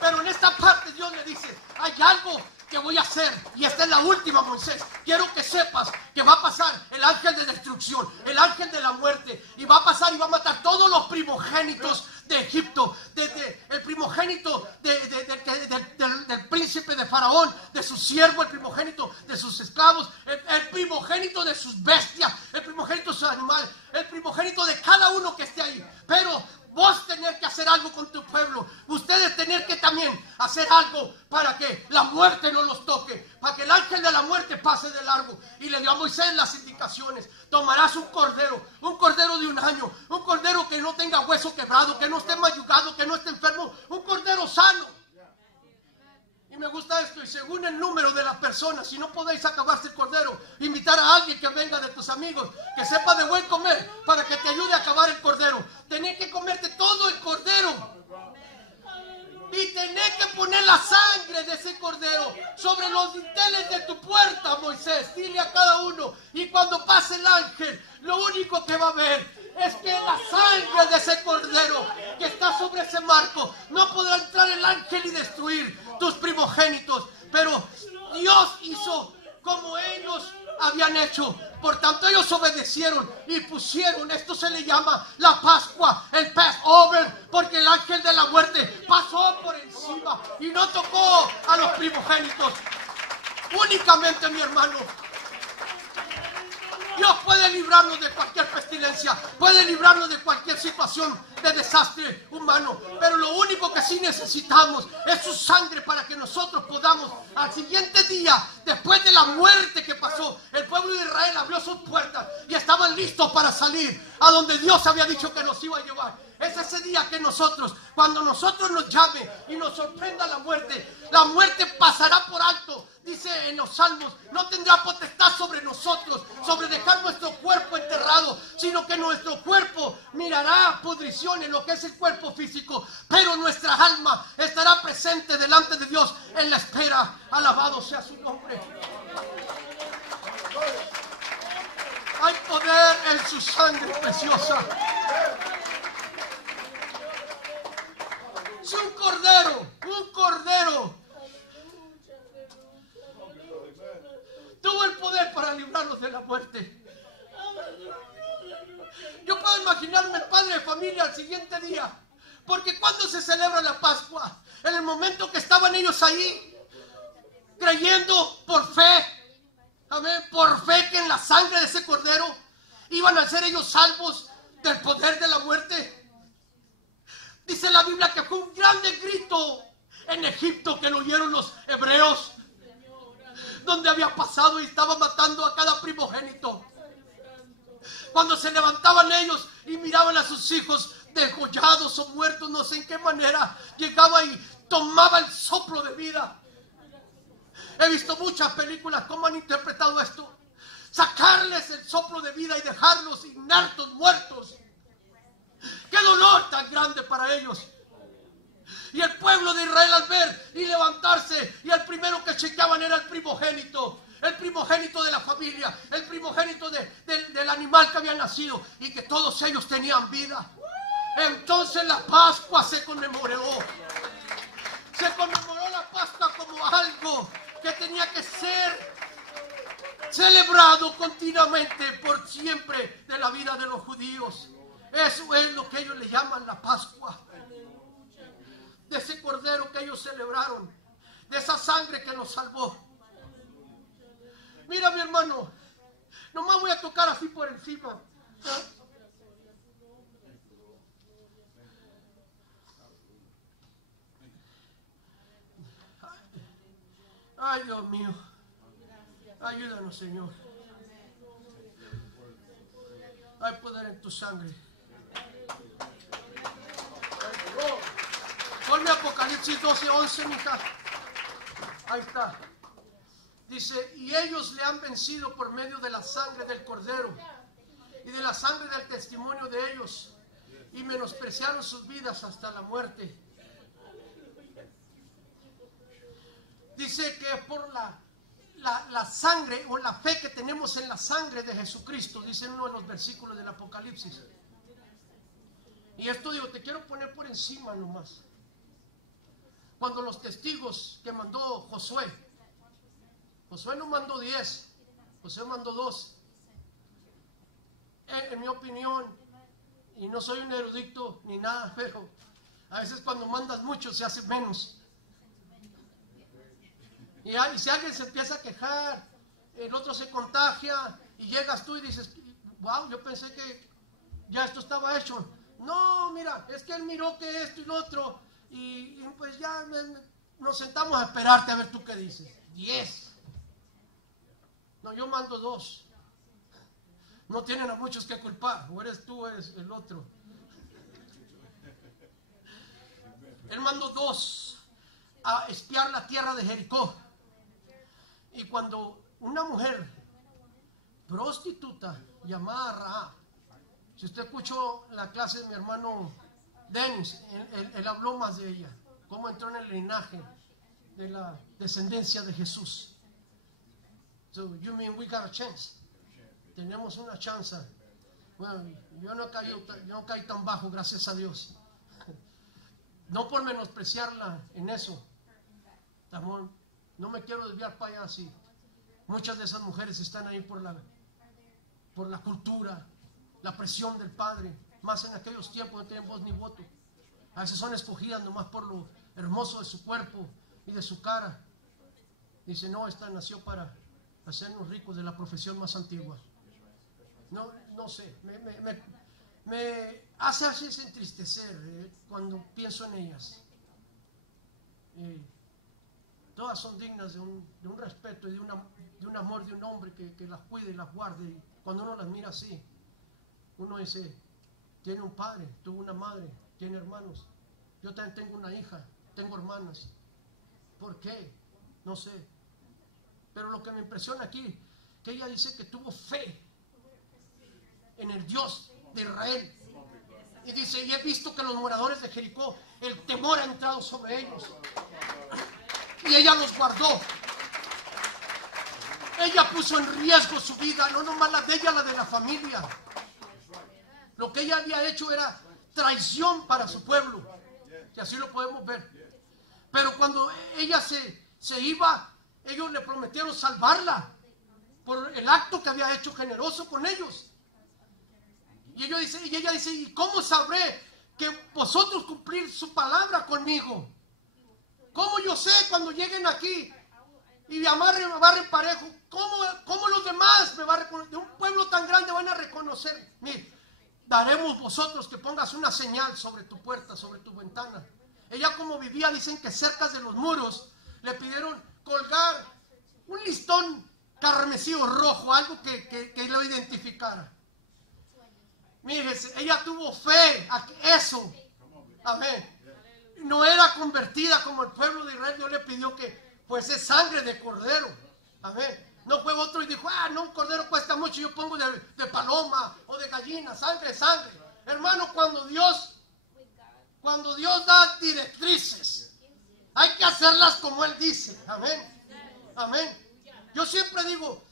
Pero en esta parte Dios le dice, hay algo que voy a hacer, y esta es la última, Moisés. Quiero que sepas que va a pasar el ángel de destrucción, el ángel de la muerte, y va a pasar y va a matar todos los primogénitos de Egipto, el primogénito del príncipe de Faraón, de su siervo, el primogénito de sus esclavos, el primogénito de sus bestias, el primogénito de sus animales, el primogénito de cada uno que esté ahí. Pero vos tener que hacer algo con tu pueblo. Ustedes tener que también hacer algo para que la muerte no los toque, para que el ángel de la muerte pase de largo. Y le dio a Moisés las indicaciones. Tomarás un cordero de 1 año, un cordero que no tenga hueso quebrado, que no esté mayugado, que no esté enfermo, un cordero sano. Y me gusta esto, y según el número de las personas, si no podéis acabarse el cordero, invitar a alguien que venga de tus amigos, que sepa de buen comer, para que te ayude a acabar el cordero. Tenés que comerte todo el cordero. Y tenés que poner la sangre de ese cordero sobre los dinteles de tu puerta, Moisés. Dile a cada uno. Y cuando pase el ángel, lo único que va a ver es que la sangre de ese cordero que está sobre ese marco, no podrá entrar el ángel y destruir tus primogénitos. Pero Dios hizo como ellos habían hecho. Por tanto, ellos obedecieron y pusieron, esto se le llama la Pascua, el Passover, porque el ángel de la muerte pasó por encima y no tocó a los primogénitos. Únicamente, mi hermano, Dios puede librarnos de cualquier pestilencia, puede librarnos de cualquier situación de desastre humano, pero lo único que sí necesitamos es su sangre para que nosotros podamos, al siguiente día, después de la muerte que pasó, el pueblo de Israel abrió sus puertas y estaban listos para salir a donde Dios había dicho que nos iba a llevar. Es ese día que nosotros, cuando nosotros nos llame y nos sorprenda la muerte pasará por alto. Dice en los Salmos, no tendrá potestad sobre nosotros, sobre dejar nuestro cuerpo enterrado, sino que nuestro cuerpo mirará pudrición en lo que es el cuerpo físico, pero nuestra alma estará presente delante de Dios en la espera. Alabado sea su nombre. Hay poder en su sangre preciosa. Si un cordero tuvo el poder para librarnos de la muerte. Yo puedo imaginarme el padre de familia al siguiente día, porque cuando se celebra la Pascua, en el momento que estaban ellos ahí, creyendo por fe, amén, por fe que en la sangre de ese cordero iban a ser ellos salvos del poder de la muerte. Dice la Biblia que fue un grande grito en Egipto que lo oyeron los hebreos, donde había pasado y estaba matando a cada primogénito. Cuando se levantaban ellos y miraban a sus hijos degollados o muertos, no sé en qué manera, llegaba y tomaba el soplo de vida. He visto muchas películas cómo han interpretado esto. sacarles el soplo de vida y dejarlos inertos, muertos. ¡Qué dolor tan grande para ellos! Y el pueblo de Israel al ver y levantarse, y el primero que chequeaban era el primogénito de la familia, el primogénito del animal que había nacido, y que todos ellos tenían vida. Entonces la Pascua se conmemoró. Se conmemoró la Pascua como algo que tenía que ser celebrado continuamente por siempre de la vida de los judíos. Eso es lo que ellos le llaman la Pascua. De ese cordero que ellos celebraron, de esa sangre que nos salvó. Mira, mi hermano, nomás voy a tocar así por encima. Ay, Dios mío, ayúdanos, Señor. Hay poder en tu sangre. Ponme Apocalipsis 12:11, mija. Ahí está. Dice, y ellos le han vencido por medio de la sangre del cordero y de la sangre del testimonio de ellos, y menospreciaron sus vidas hasta la muerte. Dice que por la sangre o la fe que tenemos en la sangre de Jesucristo, dice en uno de los versículos del Apocalipsis. Y esto digo, te quiero poner por encima nomás. Cuando los testigos que mandó Josué no mandó 10, Josué mandó 2. En mi opinión, y no soy un erudito ni nada, pero a veces cuando mandas mucho se hace menos. Y si alguien se empieza a quejar, el otro se contagia, y llegas tú y dices, wow, yo pensé que ya esto estaba hecho. No, mira, es que él miró que esto y lo otro, y pues ya nos sentamos a esperarte a ver tú qué dices. 10. No, yo mando 2. No tienen a muchos que culpar, o eres tú o eres el otro. Él mandó 2 a espiar la tierra de Jericó. Y cuando una mujer prostituta llamada Rahab, si usted escuchó la clase de mi hermano Dennis, él habló más de ella, cómo entró en el linaje de la descendencia de Jesús. So, you mean we got a chance? Tenemos una chance. Bueno, yo no caí tan bajo, gracias a Dios. No por menospreciarla en eso, amor, no me quiero desviar para allá así. Muchas de esas mujeres están ahí por la cultura, la presión del padre, más en aquellos tiempos no tienen voz ni voto. A veces son escogidas nomás por lo hermoso de su cuerpo y de su cara. Dice, no, esta nació para hacernos ricos, de la profesión más antigua. No sé, me hace así entristecer cuando pienso en ellas. Todas son dignas de un respeto y de un amor de un hombre que las cuide y las guarde. Y cuando uno las mira así, uno dice, tiene un padre, tuvo una madre, tiene hermanos. Yo también tengo una hija, tengo hermanas. ¿Por qué? No sé. Pero lo que me impresiona aquí, que ella dice que tuvo fe en el Dios de Israel. Y dice, y he visto que los moradores de Jericó, el temor ha entrado sobre ellos. Y ella los guardó. Ella puso en riesgo su vida, no nomás la de ella, la de la familia. Lo que ella había hecho era traición para su pueblo. Y así lo podemos ver. Pero cuando ella se iba, ellos le prometieron salvarla por el acto que había hecho generoso con ellos. Y ella dice, ¿y cómo sabré que vosotros cumplir su palabra conmigo? ¿Cómo yo sé cuando lleguen aquí y me amarren parejo? ¿Cómo los demás me van a reconocer? De un pueblo tan grande van a reconocer. Mire, daremos vosotros que pongas una señal sobre tu puerta, sobre tu ventana. Ella como vivía, dicen que cerca de los muros, le pidieron colgar un listón carmesí o rojo, algo que lo identificara. Mírese, ella tuvo fe a eso. Amén. No era convertida como el pueblo de Israel. Dios le pidió que fuese sangre de cordero. Amén. No fue otro y dijo, no, un cordero cuesta mucho, yo pongo de paloma o de gallina, sangre. Hermano, cuando Dios da directrices, hay que hacerlas como Él dice. Amén. Yo siempre digo,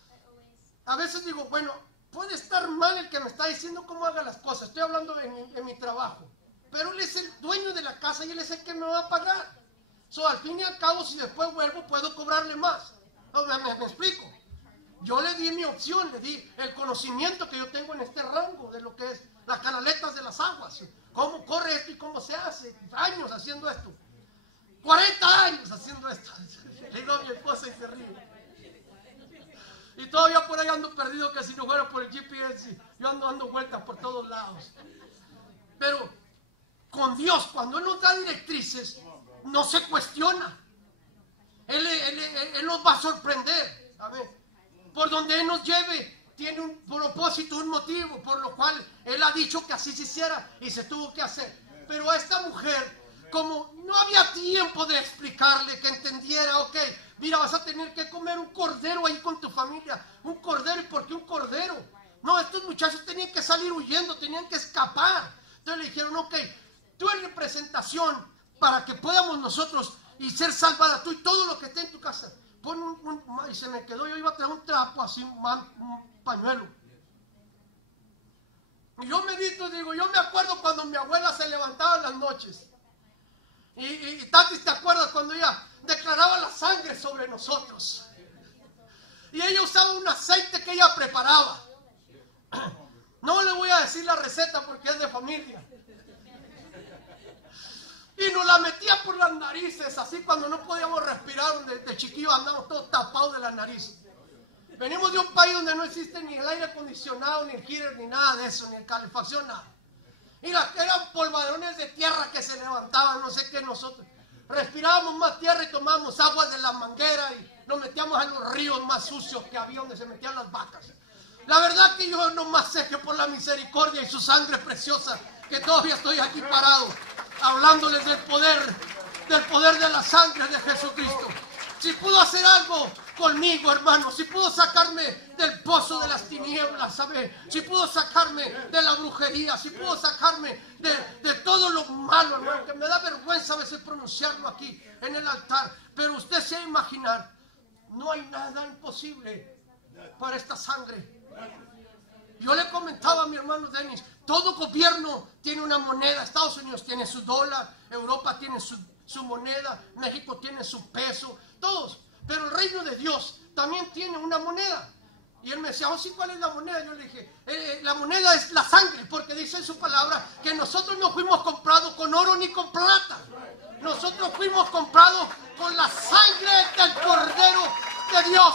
a veces digo, bueno, puede estar mal el que me está diciendo cómo haga las cosas. Estoy hablando en mi trabajo. Pero Él es el dueño de la casa y Él es el que me va a pagar. Al fin y al cabo, si después vuelvo, puedo cobrarle más. ¿Me explico? Yo le di mi opción, le di el conocimiento que yo tengo en este rango de lo que es las canaletas de las aguas. Cómo corre esto y cómo se hace. Años haciendo esto. 40 años haciendo esto. Le digo a mi esposa y se ríe. Y todavía por ahí ando perdido, que si no fuera por el GPS, yo ando dando vueltas por todos lados. Pero con Dios, cuando Él nos da directrices, no se cuestiona. Él nos va a sorprender. A ver, por donde Él nos lleve, tiene un propósito, un motivo, por lo cual Él ha dicho que así se hiciera y se tuvo que hacer. Pero a esta mujer, como no había tiempo de explicarle, que entendiera, ok, mira, vas a tener que comer un cordero ahí con tu familia. Un cordero, ¿y por qué un cordero? No, estos muchachos tenían que salir huyendo, tenían que escapar. Entonces le dijeron, ok, tú en representación, para que podamos nosotros y ser salvada, tú y todo lo que esté en tu casa, pon y se me quedó, yo iba a traer un trapo así, un pañuelo. Y yo medito, digo, yo me acuerdo cuando mi abuela se levantaba en las noches. Y Tati, ¿te acuerdas cuando ella declaraba la sangre sobre nosotros? Y ella usaba un aceite que ella preparaba. No le voy a decir la receta porque es de familia. Y nos la metía por las narices, así cuando no podíamos respirar, de chiquillos andamos todos tapados de la nariz. Venimos de un país donde no existe ni el aire acondicionado, ni el heater, ni nada de eso, ni calefacción, nada. Y eran polvaderones de tierra que se levantaban, no sé qué, nosotros respirábamos más tierra y tomábamos agua de la manguera y nos metíamos en los ríos más sucios que había donde se metían las vacas. La verdad que yo nomás sé que por la misericordia y su sangre preciosa, que todavía estoy aquí parado, hablándoles del poder de la sangre de Jesucristo. Si pudo hacer algo conmigo, hermano, si pudo sacarme del pozo de las tinieblas, ¿sabes? Si pudo sacarme de la brujería, si pudo sacarme de todo lo malo, hermano, que me da vergüenza a veces pronunciarlo aquí en el altar. Pero usted se va a imaginar, no hay nada imposible para esta sangre. Yo le comentaba a mi hermano Dennis, todo gobierno tiene una moneda. Estados Unidos tiene su dólar, Europa tiene su moneda, México tiene su peso, todos. Pero el reino de Dios también tiene una moneda. Y él me decía, sí, ¿cuál es la moneda? Yo le dije, la moneda es la sangre, porque dice en su palabra que nosotros no fuimos comprados con oro ni con plata. Nosotros fuimos comprados con la sangre del Cordero de Dios.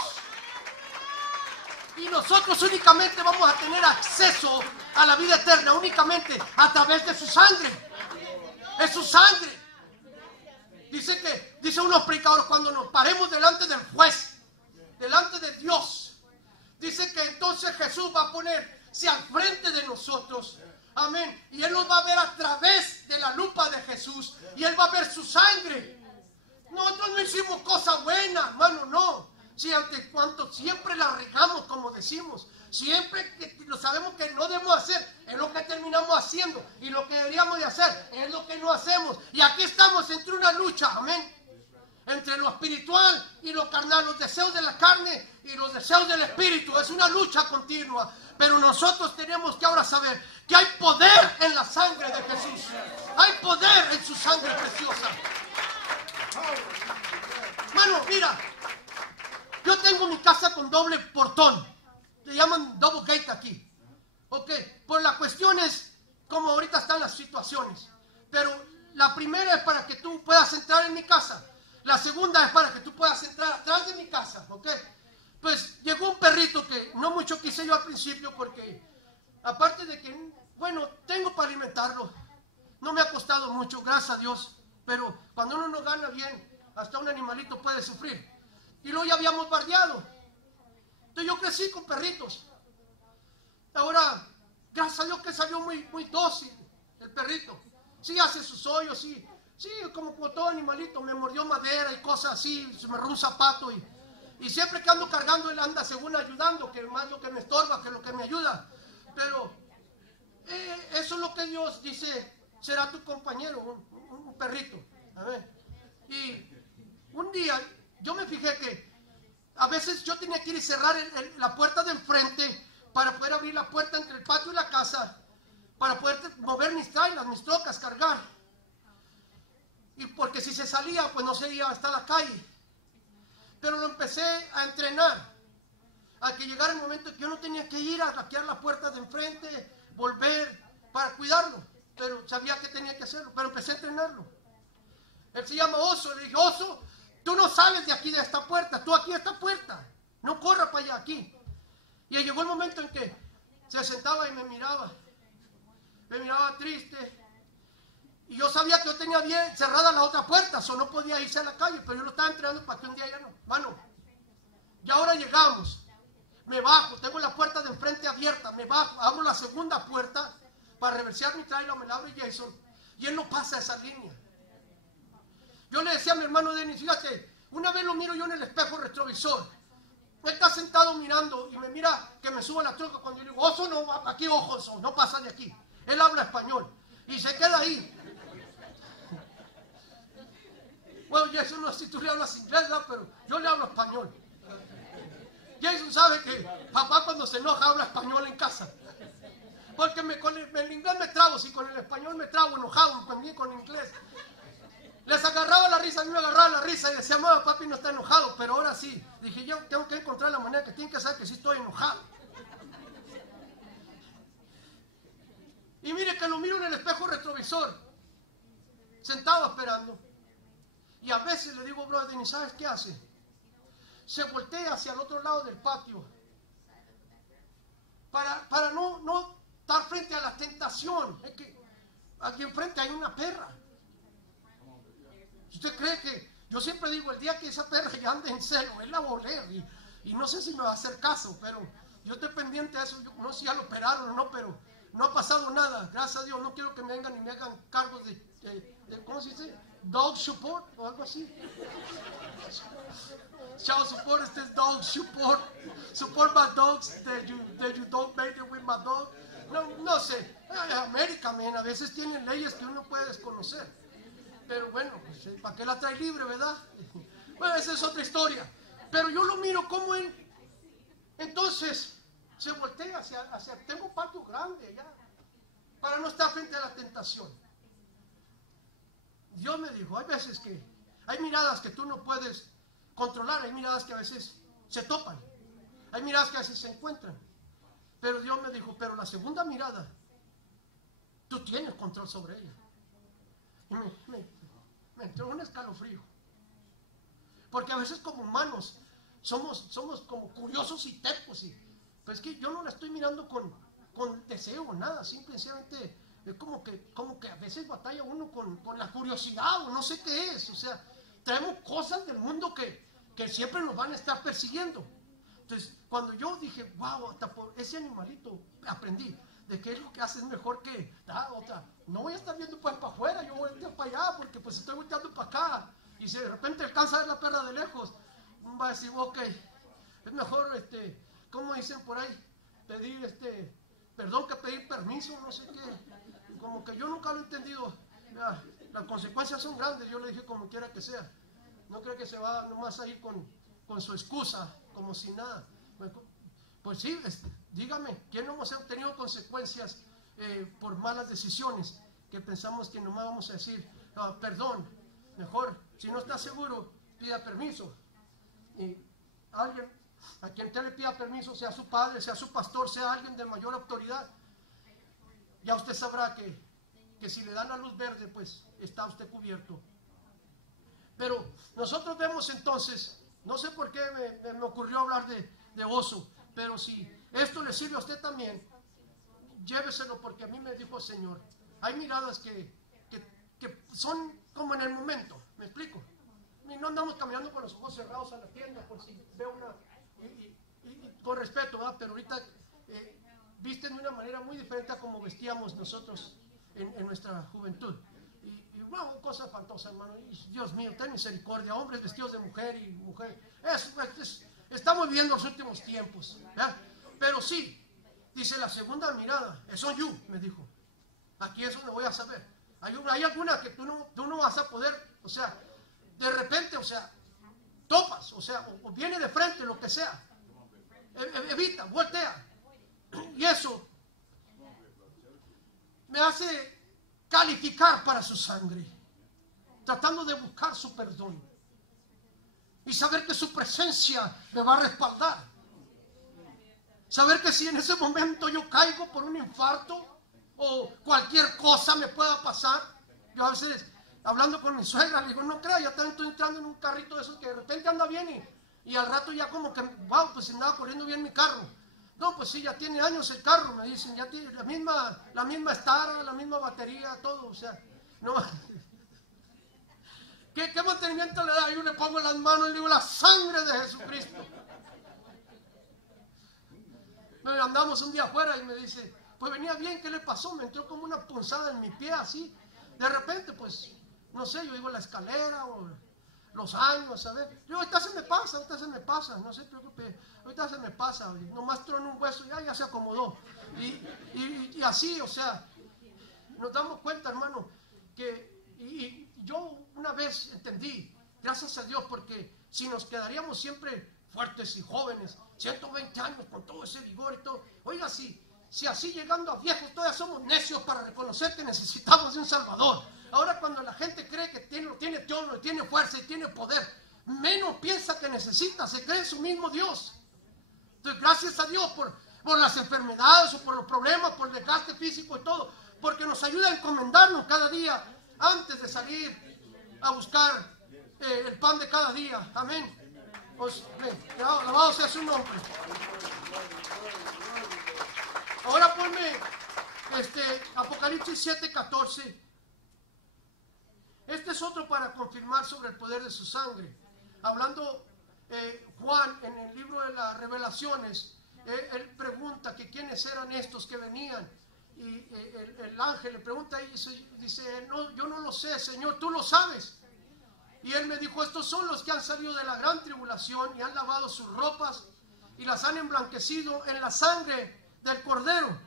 Y nosotros únicamente vamos a tener acceso a la vida eterna, únicamente a través de su sangre. Es su sangre. Dice unos predicadores, cuando nos paremos delante del juez, delante de Dios, dice que entonces Jesús va a ponerse al frente de nosotros. Amén. Y Él nos va a ver a través de la lupa de Jesús. Y Él va a ver su sangre. Nosotros no hicimos cosas buenas, hermano, no. Sí, ante cuanto siempre la regamos, como decimos. Siempre que lo sabemos que no debemos hacer, es lo que terminamos haciendo. Y lo que deberíamos de hacer es lo que no hacemos. Y aquí estamos entre una lucha, amén. Entre lo espiritual y lo carnal, los deseos de la carne y los deseos del espíritu. Es una lucha continua. Pero nosotros tenemos que ahora saber que hay poder en la sangre de Jesús. Hay poder en su sangre preciosa. Hermano, mira, yo tengo mi casa con doble portón. Le llaman double gate aquí. Ok, pues la cuestión es como ahorita están las situaciones. Pero la primera es para que tú puedas entrar en mi casa. La segunda es para que tú puedas entrar atrás de mi casa. Ok, pues llegó un perrito que no mucho quise yo al principio porque aparte de que, bueno, tengo para alimentarlo. No me ha costado mucho, gracias a Dios. Pero cuando uno no gana bien, hasta un animalito puede sufrir. Y luego ya habíamos bardeado. Entonces yo crecí con perritos. Ahora, gracias a Dios que salió muy dócil el perrito. Sí hace sus hoyos, sí, como todo animalito. Me mordió madera y cosas así, se me erró un zapato Y siempre que ando cargando, él anda según ayudando, que es más lo que me estorba que lo que me ayuda. Pero eso es lo que Dios dice, será tu compañero, un perrito. A ver. Y un día yo me fijé que a veces yo tenía que ir y cerrar la puerta de enfrente para poder abrir la puerta entre el patio y la casa, para poder mover mis trailers, mis trocas, cargar. Y porque si se salía, pues no se iba hasta la calle. Pero lo empecé a entrenar, a que llegara el momento que yo no tenía que ir a hackear la puerta de enfrente, volver para cuidarlo. Pero sabía que tenía que hacerlo, pero empecé a entrenarlo. Él se llama Oso, le dije, Oso, tú no sales de aquí, de esta puerta, tú aquí a esta puerta, no corra para allá, aquí. Y llegó el momento en que se sentaba y me miraba triste. Y yo sabía que yo tenía bien cerrada la otra puerta, o no podía irse a la calle, pero yo lo estaba entrenando para que un día ya no. Mano, y ahora llegamos, me bajo, tengo la puerta de enfrente abierta, me bajo, abro la segunda puerta para reversear mi trailer, me la abre Jason, y él no pasa esa línea. Yo le decía a mi hermano Denis, fíjate, una vez lo miro yo en el espejo retrovisor, él está sentado mirando y me mira que me subo a la troca cuando yo le digo, Oso, no, aquí ojo, Oso, no pasa de aquí. Él habla español y se queda ahí. Bueno, Jason, no sé si tú le hablas inglés, ¿no? Pero yo le hablo español. Jason sabe que papá cuando se enoja habla español en casa. Porque con el inglés me trabo, si con el español me trabo enojado, con inglés. Les agarraba la risa, a mí me agarraba la risa y decía, mamá, papi no está enojado, pero ahora sí. Dije, yo tengo que encontrar la manera que tienen que saber que sí estoy enojado. Y mire que lo miro en el espejo retrovisor, sentado esperando. Y a veces le digo, brother, ¿y sabes qué hace? Se voltea hacia el otro lado del patio para no estar frente a la tentación. Es que aquí enfrente hay una perra. ¿Usted cree que? Yo siempre digo, el día que esa perra ya ande en celo, él la va a oler y no sé si me va a hacer caso, pero yo estoy pendiente de eso. Yo no sé si ya lo operaron o no, pero no ha pasado nada. Gracias a Dios, no quiero que me vengan y me hagan cargos de ¿cómo se dice? Dog support o algo así. Child support, este es dog support. Support my dogs that you don't make it with my dog. No sé. América, man, a veces tienen leyes que uno puede desconocer. Pero bueno, pues, ¿para qué la trae libre, verdad? Bueno, esa es otra historia. Pero yo lo miro como él. Entonces, se voltea hacia tengo un patio grande allá, para no estar frente a la tentación. Dios me dijo, hay veces que hay miradas que tú no puedes controlar, hay miradas que a veces se topan, hay miradas que a veces se encuentran. Pero Dios me dijo, pero la segunda mirada, tú tienes control sobre ella. Y me entró un escalofrío. Porque a veces como humanos somos como curiosos y tercos. Pues es que yo no la estoy mirando con deseo o nada, simplemente es como que a veces batalla uno con la curiosidad o no sé qué es. O sea, traemos cosas del mundo que siempre nos van a estar persiguiendo. Entonces, cuando yo dije, wow, hasta por ese animalito aprendí de que es lo que hace es mejor que otra. No voy a estar viendo pues para afuera, yo voy a ir para allá porque pues estoy volteando para acá. Y si de repente alcanza a ver la perra de lejos, va a decir, ok, es mejor, ¿cómo dicen por ahí? Pedir, perdón que pedir permiso, no sé qué. Como que yo nunca lo he entendido. Las consecuencias son grandes, yo le dije como quiera que sea. No creo que se va nomás a ir con su excusa, como si nada. Pues sí, dígame, ¿quién no hemos tenido consecuencias por malas decisiones? Que pensamos que nomás vamos a decir, perdón, mejor, si no está seguro, pida permiso. Y alguien a quien usted le pida permiso, sea su padre, sea su pastor, sea alguien de mayor autoridad, ya usted sabrá que si le dan la luz verde, pues está usted cubierto. Pero nosotros vemos entonces, no sé por qué me ocurrió hablar de Oso, pero si esto le sirve a usted también, lléveselo, porque a mí me dijo el Señor, hay miradas que son como en el momento, ¿me explico? Y no andamos caminando con los ojos cerrados a la tienda por si veo una... Y con respeto, ¿verdad? Pero ahorita visten de una manera muy diferente a como vestíamos nosotros en nuestra juventud. Y wow, cosa espantosa, hermano. Y, Dios mío, ten misericordia. Hombres vestidos de mujer y mujer. estamos viviendo los últimos tiempos, ¿verdad? Pero sí, dice la segunda mirada, es on you, me dijo. Aquí es donde voy a saber. Hay alguna que tú no vas a poder, o sea, de repente, o sea, topas, o sea, o viene de frente, lo que sea. Evita, voltea. Y eso me hace calificar para su sangre, tratando de buscar su perdón y saber que su presencia me va a respaldar. Saber que si en ese momento yo caigo por un infarto o cualquier cosa me pueda pasar. Yo a veces, hablando con mi suegra, le digo, no crea, ya también estoy entrando en un carrito de esos que de repente anda bien y al rato ya como que, wow, pues andaba corriendo bien mi carro. No, pues sí, ya tiene años el carro, me dicen, ya tiene la misma estara, la misma batería, todo, o sea, no. ¿Qué mantenimiento le da? Yo le pongo en las manos y le digo, la sangre de Jesucristo. Andamos un día afuera y me dice, pues venía bien, ¿qué le pasó? Me entró como una punzada en mi pie, así. De repente, pues, no sé, yo digo la escalera o los años, a ver. Yo, ahorita se me pasa, no se preocupe, ahorita se me pasa. Nomás trono un hueso y ya se acomodó. Y así, o sea, nos damos cuenta, hermano, que y yo una vez entendí, gracias a Dios, porque si nos quedaríamos siempre fuertes y jóvenes, 120 años con todo ese vigor y todo, oiga, si así llegando a viejos todavía somos necios para reconocer que necesitamos de un Salvador. Ahora cuando la gente cree que tiene todo, tiene fuerza y tiene poder, menos piensa que necesita, se cree en su mismo Dios. Entonces gracias a Dios por las enfermedades o por los problemas, por el desgaste físico y todo, porque nos ayuda a encomendarnos cada día antes de salir a buscar el pan de cada día. Amén. Pues, alabado sea su nombre. Ahora ponme Apocalipsis 7:14. Este es otro para confirmar sobre el poder de su sangre. Hablando Juan en el libro de las Revelaciones, él pregunta que quiénes eran estos que venían. Y el ángel le pregunta y dice, no, yo no lo sé, Señor, tú lo sabes. Y él me dijo, estos son los que han salido de la gran tribulación y han lavado sus ropas y las han emblanquecido en la sangre del Cordero.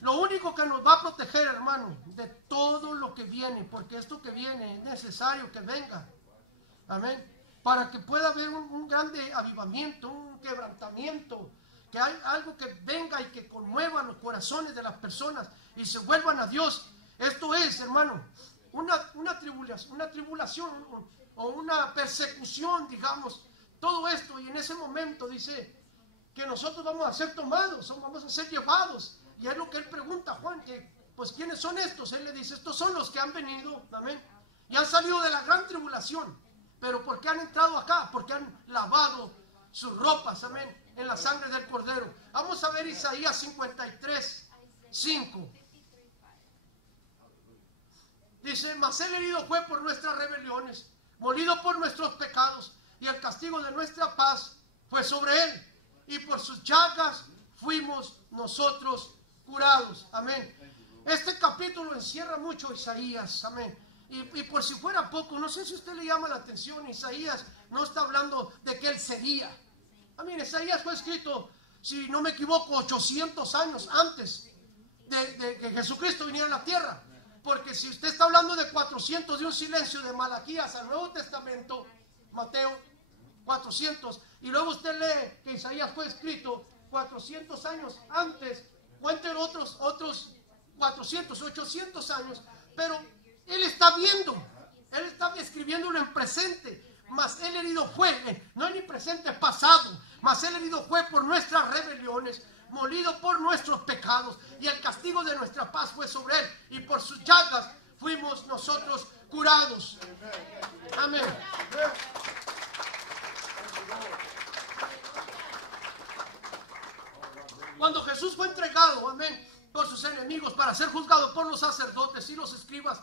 Lo único que nos va a proteger, hermano, de todo lo que viene, porque esto que viene es necesario que venga. Amén. Para que pueda haber un grande avivamiento, un quebrantamiento, que hay algo que venga y que conmueva los corazones de las personas y se vuelvan a Dios. Esto es, hermano, una tribulación o una persecución, digamos, todo esto. Y en ese momento dice que nosotros vamos a ser tomados, vamos a ser llevados. Y es lo que él pregunta a Juan, que pues ¿quiénes son estos? Él le dice, estos son los que han venido, amén, y han salido de la gran tribulación. Pero ¿por qué han entrado acá? Porque han lavado sus ropas, amén, en la sangre del Cordero. Vamos a ver Isaías 53:5. Dice, mas él herido fue por nuestras rebeliones, molido por nuestros pecados, y el castigo de nuestra paz fue sobre él, y por sus llagas fuimos nosotros curados. Amén. Este capítulo encierra mucho Isaías. Amén. Y por si fuera poco, no sé si a usted le llama la atención, Isaías no está hablando de que él sería. Amén. Isaías fue escrito, si no me equivoco, 800 años antes de que Jesucristo viniera a la tierra. Porque si usted está hablando de 400, de un silencio de Malaquías al Nuevo Testamento, Mateo 400, y luego usted lee que Isaías fue escrito 400 años antes, cuenten otros 400, 800 años, pero él está viendo, él está escribiéndolo en presente, mas él herido fue, no en el presente, pasado, mas él herido fue por nuestras rebeliones, molido por nuestros pecados, y el castigo de nuestra paz fue sobre él, y por sus llagas fuimos nosotros curados. Amén. Cuando Jesús fue entregado, amén, por sus enemigos para ser juzgado por los sacerdotes y los escribas,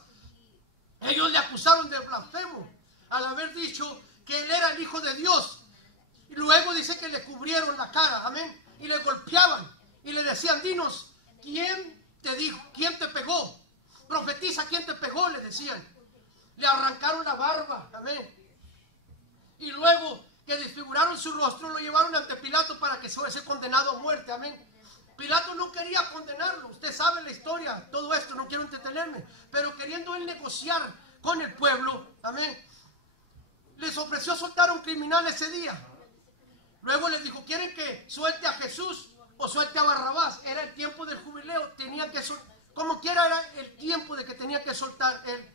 ellos le acusaron de blasfemo al haber dicho que él era el Hijo de Dios. Y luego dice que le cubrieron la cara, amén, y le golpeaban y le decían, dinos, ¿quién te dijo? ¿Quién te pegó? Profetiza, ¿quién te pegó? Le decían. Le arrancaron la barba, amén. Y luego que desfiguraron su rostro, lo llevaron ante Pilato para que fuese condenado a muerte. Amén. Pilato no quería condenarlo. Usted sabe la historia, todo esto, no quiero entretenerme. Pero queriendo él negociar con el pueblo, amén, les ofreció soltar a un criminal ese día. Luego les dijo, ¿quieren que suelte a Jesús o suelte a Barrabás? Era el tiempo del jubileo, tenía que como quiera era el tiempo de que tenía que soltar él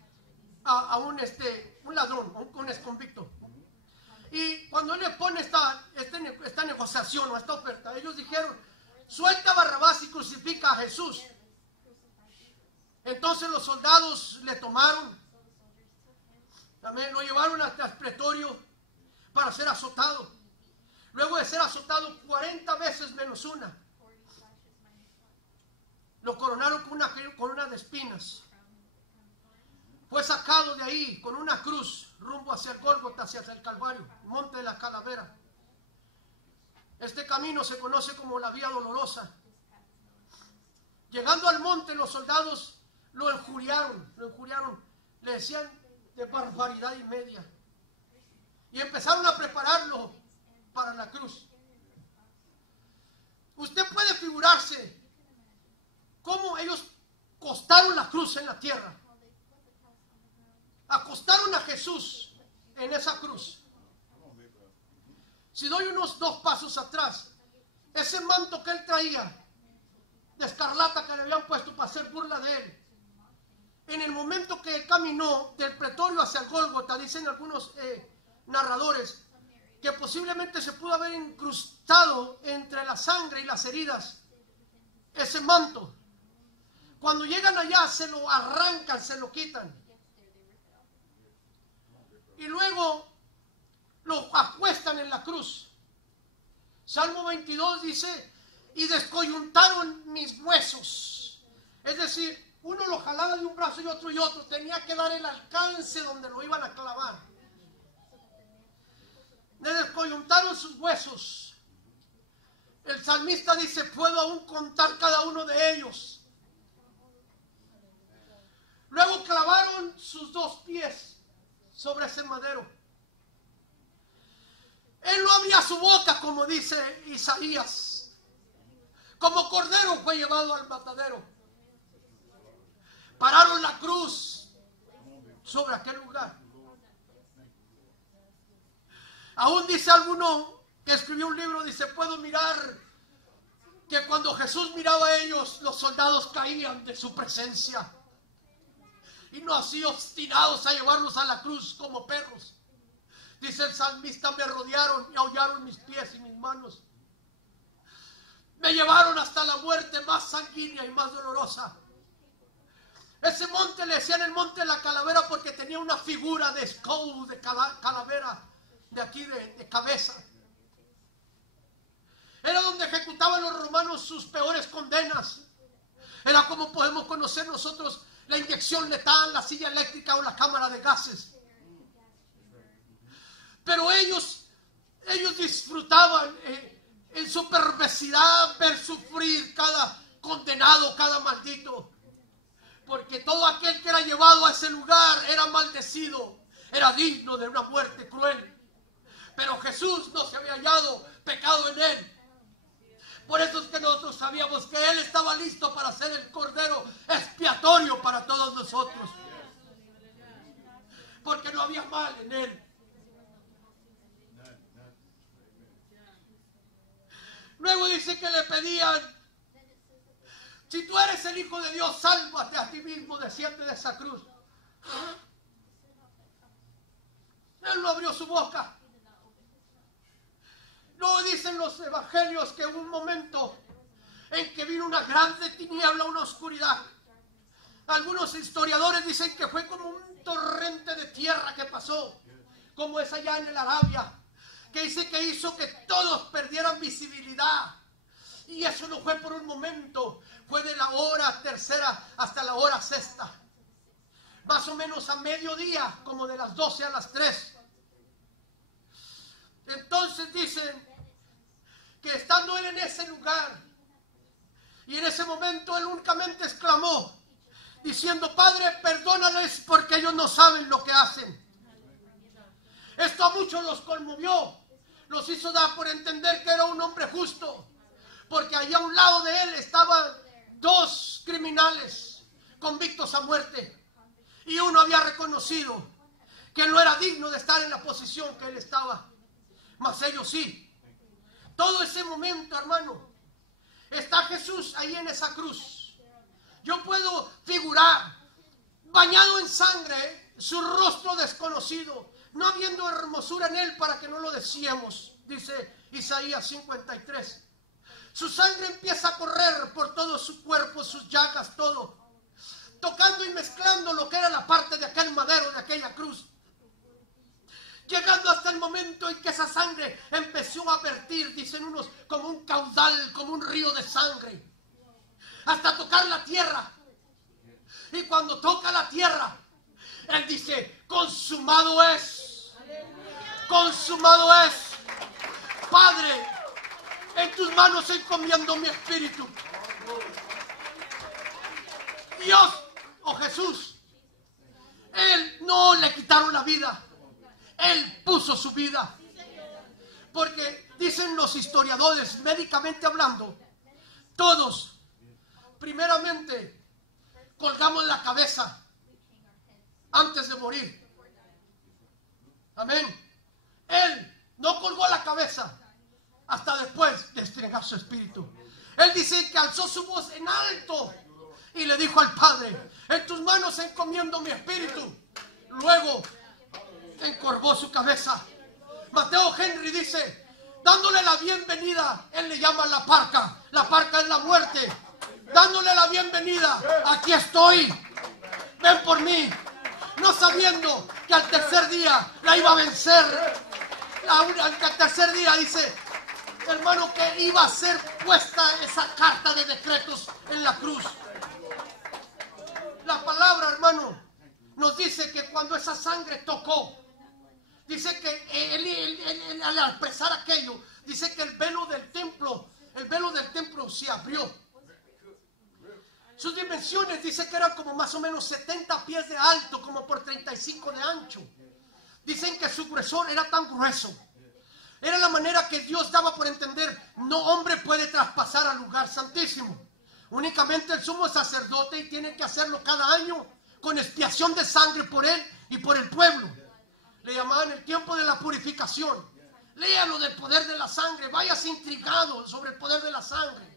a un ladrón, a un exconvicto. Y cuando él le pone esta negociación o esta oferta, ellos dijeron, suelta a Barrabás y crucifica a Jesús. Entonces los soldados le tomaron, también lo llevaron hasta el pretorio para ser azotado. Luego de ser azotado 40 veces menos una, lo coronaron con una corona de espinas. Fue sacado de ahí con una cruz rumbo hacia el Gólgota, hacia el Calvario, monte de la Calavera. Este camino se conoce como la Vía Dolorosa. Llegando al monte, los soldados lo injuriaron, le decían de barbaridad y media. Y empezaron a prepararlo para la cruz. Usted puede figurarse cómo ellos costaron la cruz en la tierra. Acostaron a Jesús en esa cruz. Si doy unos 2 pasos atrás, ese manto que él traía de escarlata que le habían puesto para hacer burla de él, en el momento que él caminó del pretorio hacia el Gólgota, dicen algunos narradores que posiblemente se pudo haber incrustado entre la sangre y las heridas ese manto. Cuando llegan allá se lo arrancan, se lo quitan. Y luego lo acuestan en la cruz. Salmo 22 dice, y descoyuntaron mis huesos. Es decir, uno lo jalaba de un brazo y otro. Tenía que dar el alcance donde lo iban a clavar. Le descoyuntaron sus huesos. El salmista dice, puedo aún contar cada uno de ellos. Luego clavaron sus 2 pies sobre ese madero. Él no abría su boca, como dice Isaías. Como cordero fue llevado al matadero. Pararon la cruz sobre aquel lugar. Aún dice alguno que escribió un libro, dice, puedo mirar que cuando Jesús miraba a ellos, los soldados caían de su presencia. Y no así obstinados a llevarlos a la cruz como perros. Dice el salmista, me rodearon y aullaron mis pies y mis manos. Me llevaron hasta la muerte más sanguínea y más dolorosa. Ese monte le decían el monte de la calavera porque tenía una figura de skull, de calavera, de aquí de cabeza. Era donde ejecutaban los romanos sus peores condenas. Era como podemos conocer nosotros la inyección letal, la silla eléctrica o la cámara de gases. Pero ellos disfrutaban en su perversidad ver sufrir cada condenado, cada maldito. Porque todo aquel que era llevado a ese lugar era maldecido, era digno de una muerte cruel. Pero Jesús no se había hallado pecado en él. Por eso es que nosotros sabíamos que Él estaba listo para ser el cordero expiatorio para todos nosotros. Porque no había mal en Él. Luego dice que le pedían, si tú eres el Hijo de Dios, sálvate a ti mismo, desciende de esa cruz. Él no abrió su boca. No dicen los evangelios que hubo un momento en que vino una grande tiniebla, una oscuridad. Algunos historiadores dicen que fue como un torrente de tierra que pasó, como es allá en el Arabia, que dice que hizo que todos perdieran visibilidad. Y eso no fue por un momento, fue de la hora tercera hasta la hora sexta. Más o menos a mediodía, como de las 12 a las 3. Entonces dicen que estando él en ese lugar, y en ese momento él únicamente exclamó, diciendo, Padre, perdónales porque ellos no saben lo que hacen. Esto a muchos los conmovió, los hizo dar por entender que era un hombre justo, porque allá a un lado de él estaban dos criminales convictos a muerte, y uno había reconocido que no era digno de estar en la posición que él estaba, mas ellos sí. Todo ese momento, hermano, está Jesús ahí en esa cruz. Yo puedo figurar, bañado en sangre, su rostro desconocido, no habiendo hermosura en él para que no lo decíamos, dice Isaías 53. Su sangre empieza a correr por todo su cuerpo, sus llagas, todo, tocando y mezclando lo que era la parte de aquel madero, de aquella cruz, llegando hasta el momento en que esa sangre empezó a vertir, dicen unos, como un caudal, como un río de sangre, hasta tocar la tierra. Y cuando toca la tierra, él dice, consumado es, consumado es. Padre, en tus manos encomiendo mi espíritu. Dios, oh Jesús, él no le quitaron la vida, él puso su vida. Porque dicen los historiadores, médicamente hablando, todos, primeramente, colgamos la cabeza antes de morir. Amén. Él no colgó la cabeza hasta después de entregar su espíritu. Él dice que alzó su voz en alto y le dijo al Padre, en tus manos encomiendo mi espíritu. Luego encorvó su cabeza. Mateo Henry dice, dándole la bienvenida, él le llama la parca es la muerte, dándole la bienvenida, aquí estoy, ven por mí, no sabiendo que al tercer día la iba a vencer. Al tercer día dice, hermano, que iba a ser puesta esa carta de decretos en la cruz. La palabra, hermano, nos dice que cuando esa sangre tocó, dice que él al expresar aquello, dice que el velo del templo se abrió. Sus dimensiones dice que eran como más o menos 70 pies de alto, como por 35 de ancho. Dicen que su gruesor era tan grueso. Era la manera que Dios daba por entender, no hombre puede traspasar al lugar santísimo. Únicamente el sumo sacerdote, y tiene que hacerlo cada año con expiación de sangre por él y por el pueblo. Le llamaban el tiempo de la purificación. Léalo del poder de la sangre, váyase intrigado sobre el poder de la sangre.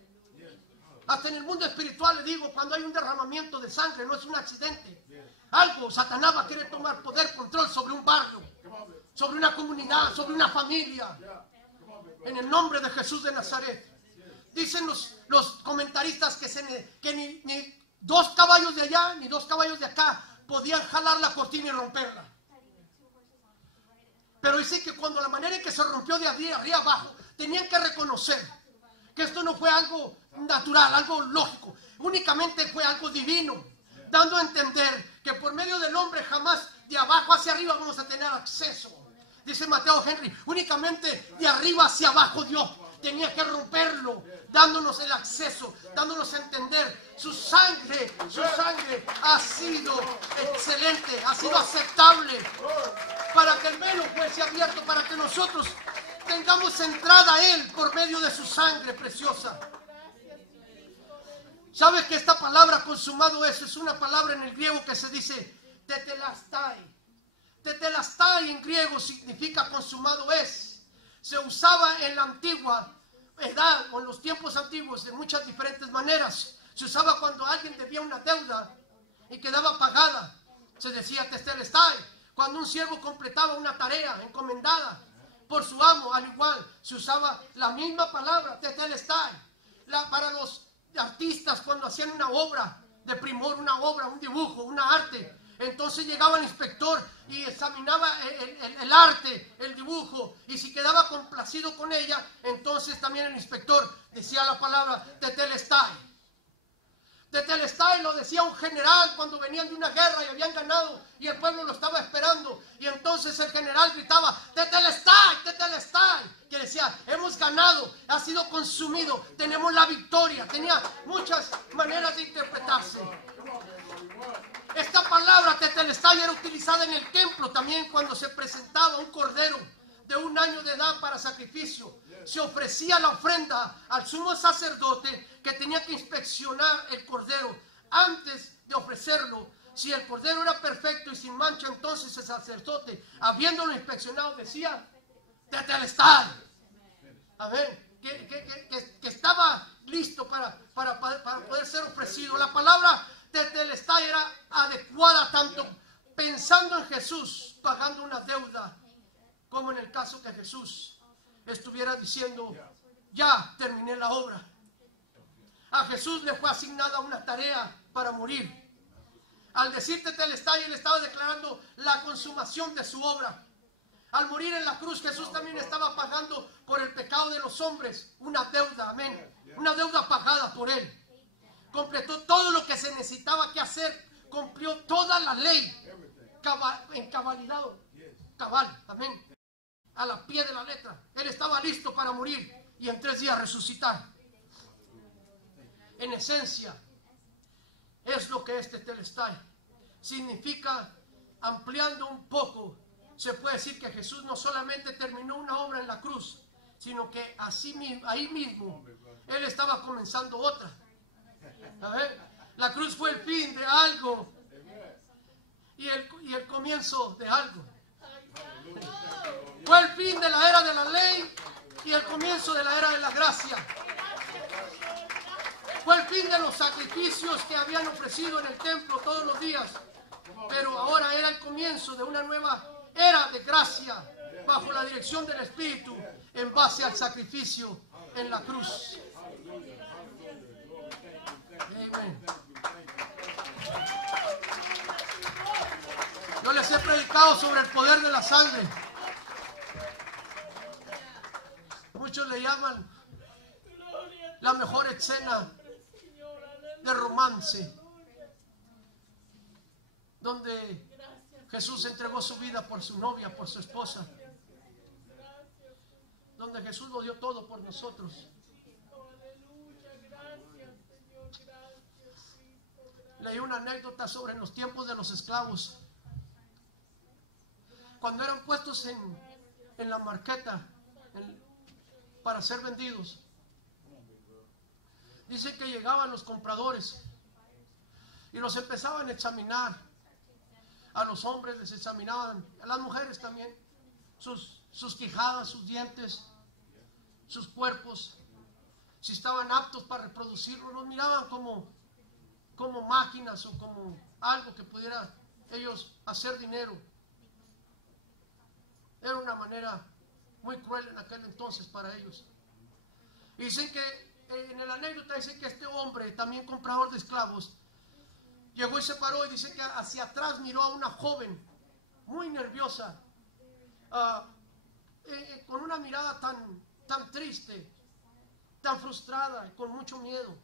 Hasta en el mundo espiritual le digo, cuando hay un derramamiento de sangre no es un accidente. Algo, Satanás va a querer tomar poder, control sobre un barrio, sobre una comunidad, sobre una familia. En el nombre de Jesús de Nazaret. Dicen los comentaristas que ni dos caballos de allá ni dos caballos de acá podían jalar la cortina y romperla. Pero dice que cuando la manera en que se rompió de arriba abajo, tenían que reconocer que esto no fue algo natural, algo lógico, únicamente fue algo divino, dando a entender que por medio del hombre jamás de abajo hacia arriba vamos a tener acceso. Dice Mateo Henry, únicamente de arriba hacia abajo Dios tenía que romperlo, dándonos el acceso, dándonos a entender su sangre ha sido excelente, ha sido aceptable, para que el velo fuese abierto, para que nosotros tengamos entrada a Él por medio de su sangre preciosa. ¿Sabes que esta palabra consumado es una palabra en el griego que se dice tetelestai? Tetelestai en griego significa consumado es. Se usaba en la antigua edad o en los tiempos antiguos de muchas diferentes maneras. Se usaba cuando alguien debía una deuda y quedaba pagada. Se decía tetelestai. Cuando un siervo completaba una tarea encomendada por su amo, al igual se usaba la misma palabra, tetelestai. Para los artistas, cuando hacían una obra de primor, una obra, un dibujo, una arte, entonces llegaba el inspector y examinaba el arte, el dibujo, y si quedaba complacido con ella, entonces también el inspector decía la palabra tetelestai. Tetelestai lo decía un general cuando venían de una guerra y habían ganado y el pueblo lo estaba esperando, y entonces el general gritaba tetelestai, tetelestai, que decía hemos ganado, ha sido consumido, tenemos la victoria. Tenía muchas maneras de interpretarse. Esta palabra tetelestai era utilizada en el templo también cuando se presentaba un cordero de 1 año de edad para sacrificio. Se ofrecía la ofrenda al sumo sacerdote, que tenía que inspeccionar el cordero antes de ofrecerlo. Si el cordero era perfecto y sin mancha, entonces el sacerdote, habiéndolo inspeccionado, decía: tetelestai. Amén. Que estaba listo para poder ser ofrecido. La palabra tetelestai era adecuada tanto pensando en Jesús pagando una deuda, como en el caso que Jesús estuviera diciendo: ya terminé la obra. A Jesús le fue asignada una tarea para morir. Al decir tetelestai, él estaba declarando la consumación de su obra. Al morir en la cruz, Jesús también estaba pagando por el pecado de los hombres una deuda, amén, una deuda pagada por él. Completó todo lo que se necesitaba que hacer, cumplió toda la ley en cabalidad, cabal, amén, a la pie de la letra. Él estaba listo para morir y en 3 días resucitar. En esencia, es lo que este tetelestai significa. Ampliando un poco, se puede decir que Jesús no solamente terminó una obra en la cruz, sino que ahí mismo Él estaba comenzando otra. A ver, la cruz fue el fin de algo y el comienzo de algo. Fue el fin de la era de la ley y el comienzo de la era de la gracia. Fue el fin de los sacrificios que habían ofrecido en el templo todos los días, pero ahora era el comienzo de una nueva era de gracia bajo la dirección del Espíritu, en base al sacrificio en la cruz. Amén. Yo les he predicado sobre el poder de la sangre. Muchos le llaman la mejor escena de romance, donde Jesús entregó su vida por su novia, por su esposa, donde Jesús lo dio todo por nosotros. Leí una anécdota sobre los tiempos de los esclavos, cuando eran puestos en la marqueta para ser vendidos. Dicen que llegaban los compradores y los empezaban a examinar. A los hombres les examinaban, a las mujeres también, sus quijadas, sus dientes, sus cuerpos, si estaban aptos para reproducirlo. Los miraban como máquinas o como algo que pudiera ellos hacer dinero. Era una manera muy cruel en aquel entonces para ellos. Y dicen que en la anécdota dicen que este hombre, también comprador de esclavos, llegó y se paró y dice que hacia atrás miró a una joven muy nerviosa, con una mirada tan triste, tan frustrada, con mucho miedo.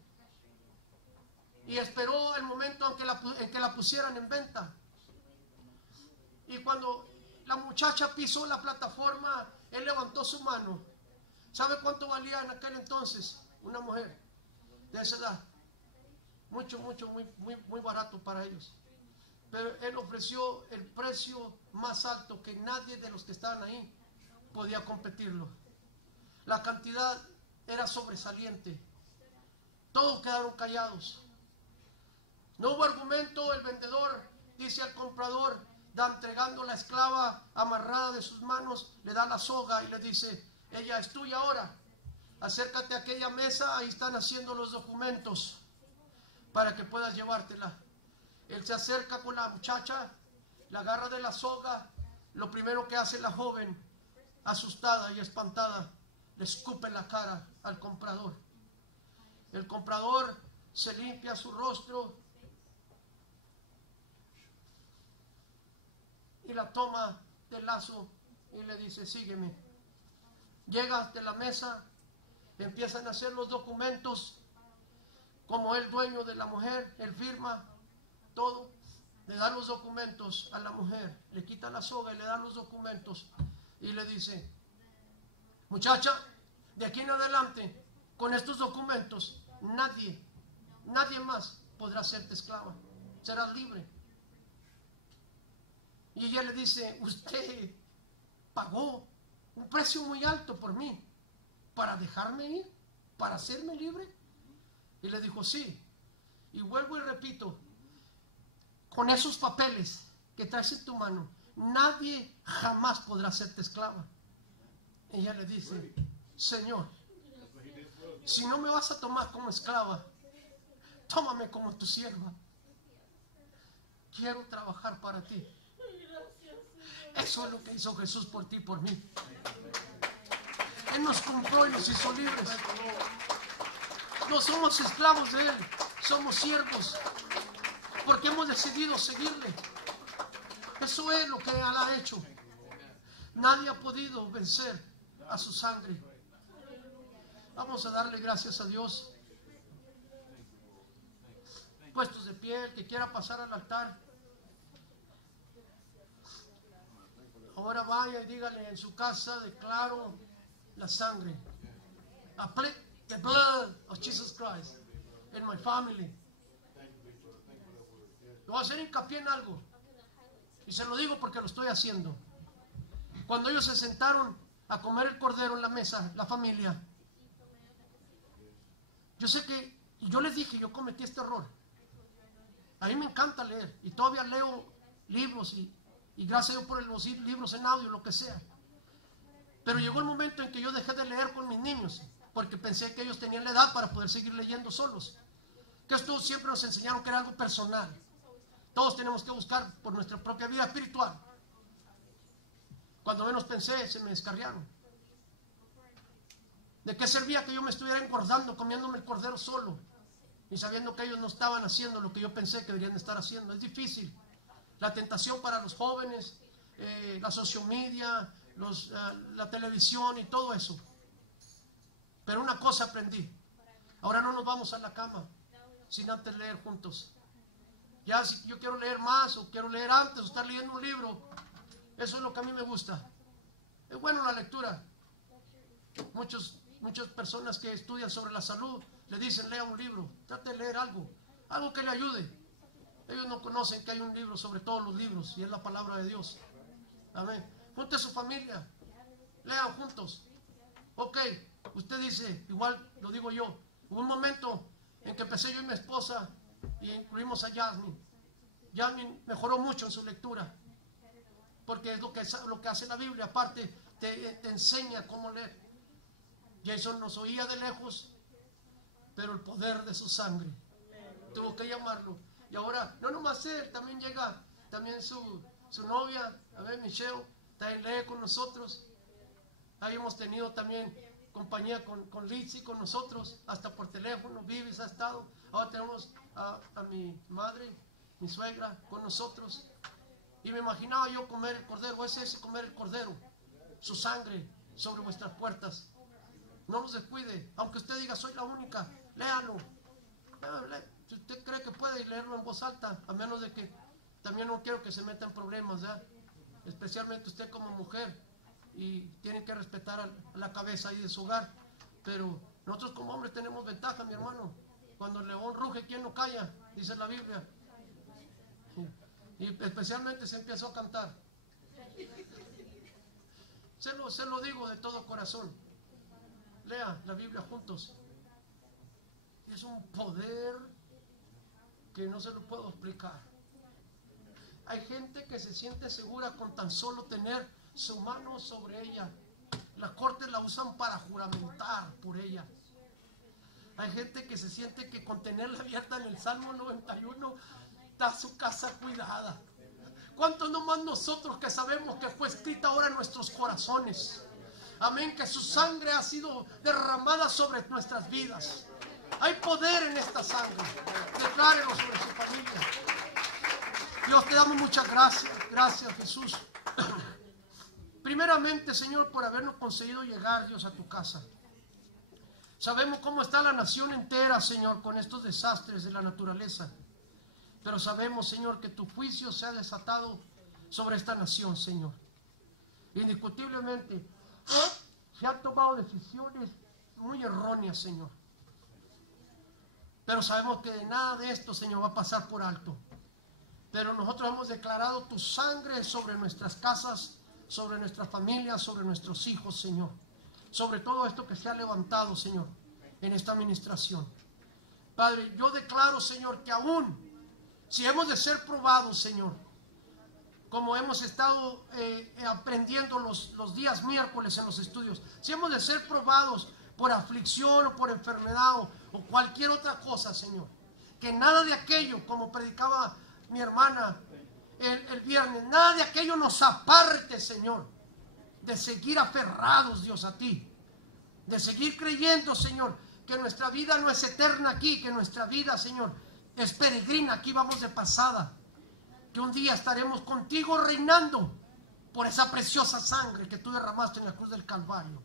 Y esperó el momento en que la pusieran en venta. Y cuando la muchacha pisó la plataforma, él levantó su mano. ¿Sabe cuánto valía en aquel entonces una mujer de esa edad? Mucho, muy barato para ellos. Pero él ofreció el precio más alto, que nadie de los que estaban ahí podía competirlo. La cantidad era sobresaliente. Todos quedaron callados. No hubo argumento. El vendedor dice al comprador, entregando la esclava amarrada de sus manos, le da la soga y le dice: ella es tuya ahora. Acércate a aquella mesa, ahí están haciendo los documentos para que puedas llevártela. Él se acerca con la muchacha, la agarra de la soga. Lo primero que hace la joven, asustada y espantada, le escupe en la cara al comprador. El comprador se limpia su rostro y la toma del lazo y le dice: sígueme. Llega hasta la mesa, empiezan a hacer los documentos. Como el dueño de la mujer, él firma todo, le da los documentos a la mujer, le quita la soga y le da los documentos y le dice: muchacha, de aquí en adelante, con estos documentos, nadie más podrá hacerte esclava, serás libre. Y ella le dice: usted pagó un precio muy alto por mí, para dejarme ir, para hacerme libre. Y le dijo, sí. Y vuelvo y repito, con esos papeles que traes en tu mano, nadie jamás podrá hacerte esclava. Ella le dice, Señor, si no me vas a tomar como esclava, tómame como tu sierva. Quiero trabajar para ti. Eso es lo que hizo Jesús por ti y por mí. Él nos compró y nos hizo libres. No somos esclavos de Él, somos siervos, porque hemos decidido seguirle. Eso es lo que Él ha hecho. Nadie ha podido vencer a su sangre. Vamos a darle gracias a Dios. Puestos de pie, el que quiera pasar al altar. Ahora vaya y dígale en su casa, declaro la sangre. I plead the blood of Jesus Christ in my family. Voy a hacer hincapié en algo. Y se lo digo porque lo estoy haciendo. Cuando ellos se sentaron a comer el cordero en la mesa, la familia, yo sé que, y yo les dije, yo cometí este error. A mí me encanta leer, y todavía leo libros, y gracias a Dios por los libros en audio, lo que sea. Pero llegó el momento en que yo dejé de leer con mis niños, porque pensé que ellos tenían la edad para poder seguir leyendo solos. Que esto siempre nos enseñaron que era algo personal. Todos tenemos que buscar por nuestra propia vida espiritual. Cuando menos pensé, se me descarriaron. ¿De qué servía que yo me estuviera engordando, comiéndome el cordero solo, y sabiendo que ellos no estaban haciendo lo que yo pensé que deberían estar haciendo? Es difícil. La tentación para los jóvenes, la social media, la televisión y todo eso. Pero una cosa aprendí. Ahora no nos vamos a la cama sin antes leer juntos. Ya si yo quiero leer más, o quiero leer antes, o estar leyendo un libro, eso es lo que a mí me gusta. Es bueno la lectura. Muchas personas que estudian sobre la salud le dicen, lea un libro, trate de leer algo que le ayude. Ellos no conocen que hay un libro sobre todos los libros, y es la palabra de Dios. Amén. Junte a su familia, lean juntos. Ok, usted dice, igual lo digo yo, hubo un momento en que empecé yo y mi esposa, y incluimos a Jasmine. Jasmine mejoró mucho en su lectura, porque es lo que hace la Biblia. Aparte te enseña cómo leer. Jason nos oía de lejos, pero el poder de su sangre tuvo que llamarlo. Y ahora, no nomás él, también llega, también su novia, a ver, Michelle, también lee con nosotros. Ahí hemos tenido también compañía con Lizzie, con nosotros, hasta por teléfono. Vivis ha estado. Ahora tenemos a mi madre, mi suegra, con nosotros. Y me imaginaba yo comer el cordero, ese comer el cordero, su sangre sobre vuestras puertas. No nos descuide, aunque usted diga, soy la única, léalo. Si usted cree que puede leerlo en voz alta, a menos de que también no quiero que se meta en problemas, ¿ya? Especialmente usted como mujer, y tienen que respetar a la cabeza ahí de su hogar. Pero nosotros como hombres tenemos ventaja, mi hermano. Cuando el león ruge, ¿quién no calla? Dice la Biblia. Y especialmente se empezó a cantar. Se lo digo de todo corazón. Lea la Biblia juntos. Es un poder que no se lo puedo explicar. Hay gente que se siente segura con tan solo tener su mano sobre ella. Las cortes la usan para juramentar por ella. Hay gente que se siente que con tenerla abierta en el Salmo 91 está su casa cuidada. ¿Cuántos nomás nosotros que sabemos que fue escrita ahora en nuestros corazones? Amén, que su sangre ha sido derramada sobre nuestras vidas. Hay poder en esta sangre. Declárelo sobre su familia. Dios, te damos muchas gracias. Gracias, Jesús. Primeramente, Señor, por habernos conseguido llegar, Dios, a tu casa. Sabemos cómo está la nación entera, Señor, con estos desastres de la naturaleza. Pero sabemos, Señor, que tu juicio se ha desatado sobre esta nación, Señor. Indiscutiblemente, se han tomado decisiones muy erróneas, Señor. Pero sabemos que de nada de esto, Señor, va a pasar por alto. Pero nosotros hemos declarado tu sangre sobre nuestras casas, sobre nuestra familia, sobre nuestros hijos, Señor. Sobre todo esto que se ha levantado, Señor, en esta administración. Padre, yo declaro, Señor, que aún si hemos de ser probados, Señor, como hemos estado aprendiendo los días miércoles en los estudios, si hemos de ser probados por aflicción o por enfermedad o cualquier otra cosa, Señor, que nada de aquello, como predicaba mi hermana el viernes, nada de aquello nos aparte, Señor, de seguir aferrados, Dios, a ti, de seguir creyendo, Señor, que nuestra vida no es eterna aquí, que nuestra vida, Señor, es peregrina, aquí vamos de pasada, que un día estaremos contigo reinando por esa preciosa sangre que tú derramaste en la cruz del Calvario.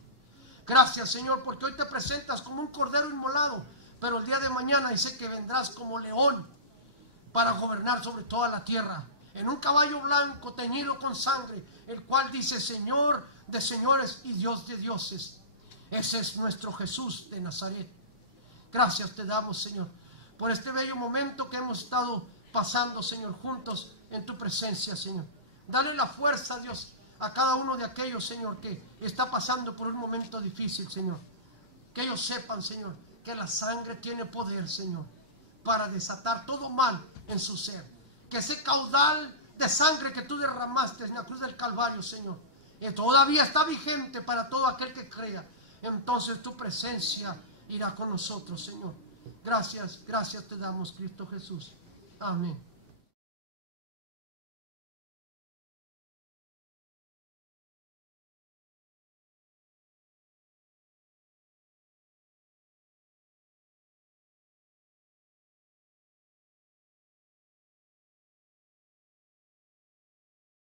Gracias, Señor, porque hoy te presentas como un cordero inmolado, pero el día de mañana dice que vendrás como león para gobernar sobre toda la tierra, en un caballo blanco teñido con sangre, el cual dice Señor de señores y Dios de dioses. Ese es nuestro Jesús de Nazaret. Gracias te damos, Señor, por este bello momento que hemos estado pasando, Señor, juntos en tu presencia, Señor. Dale la fuerza, Dios, a cada uno de aquellos, Señor, que está pasando por un momento difícil, Señor. Que ellos sepan, Señor, que la sangre tiene poder, Señor, para desatar todo mal en su ser. Que ese caudal de sangre que tú derramaste en la cruz del Calvario, Señor, todavía está vigente para todo aquel que crea. Entonces tu presencia irá con nosotros, Señor. Gracias, gracias te damos, Cristo Jesús. Amén.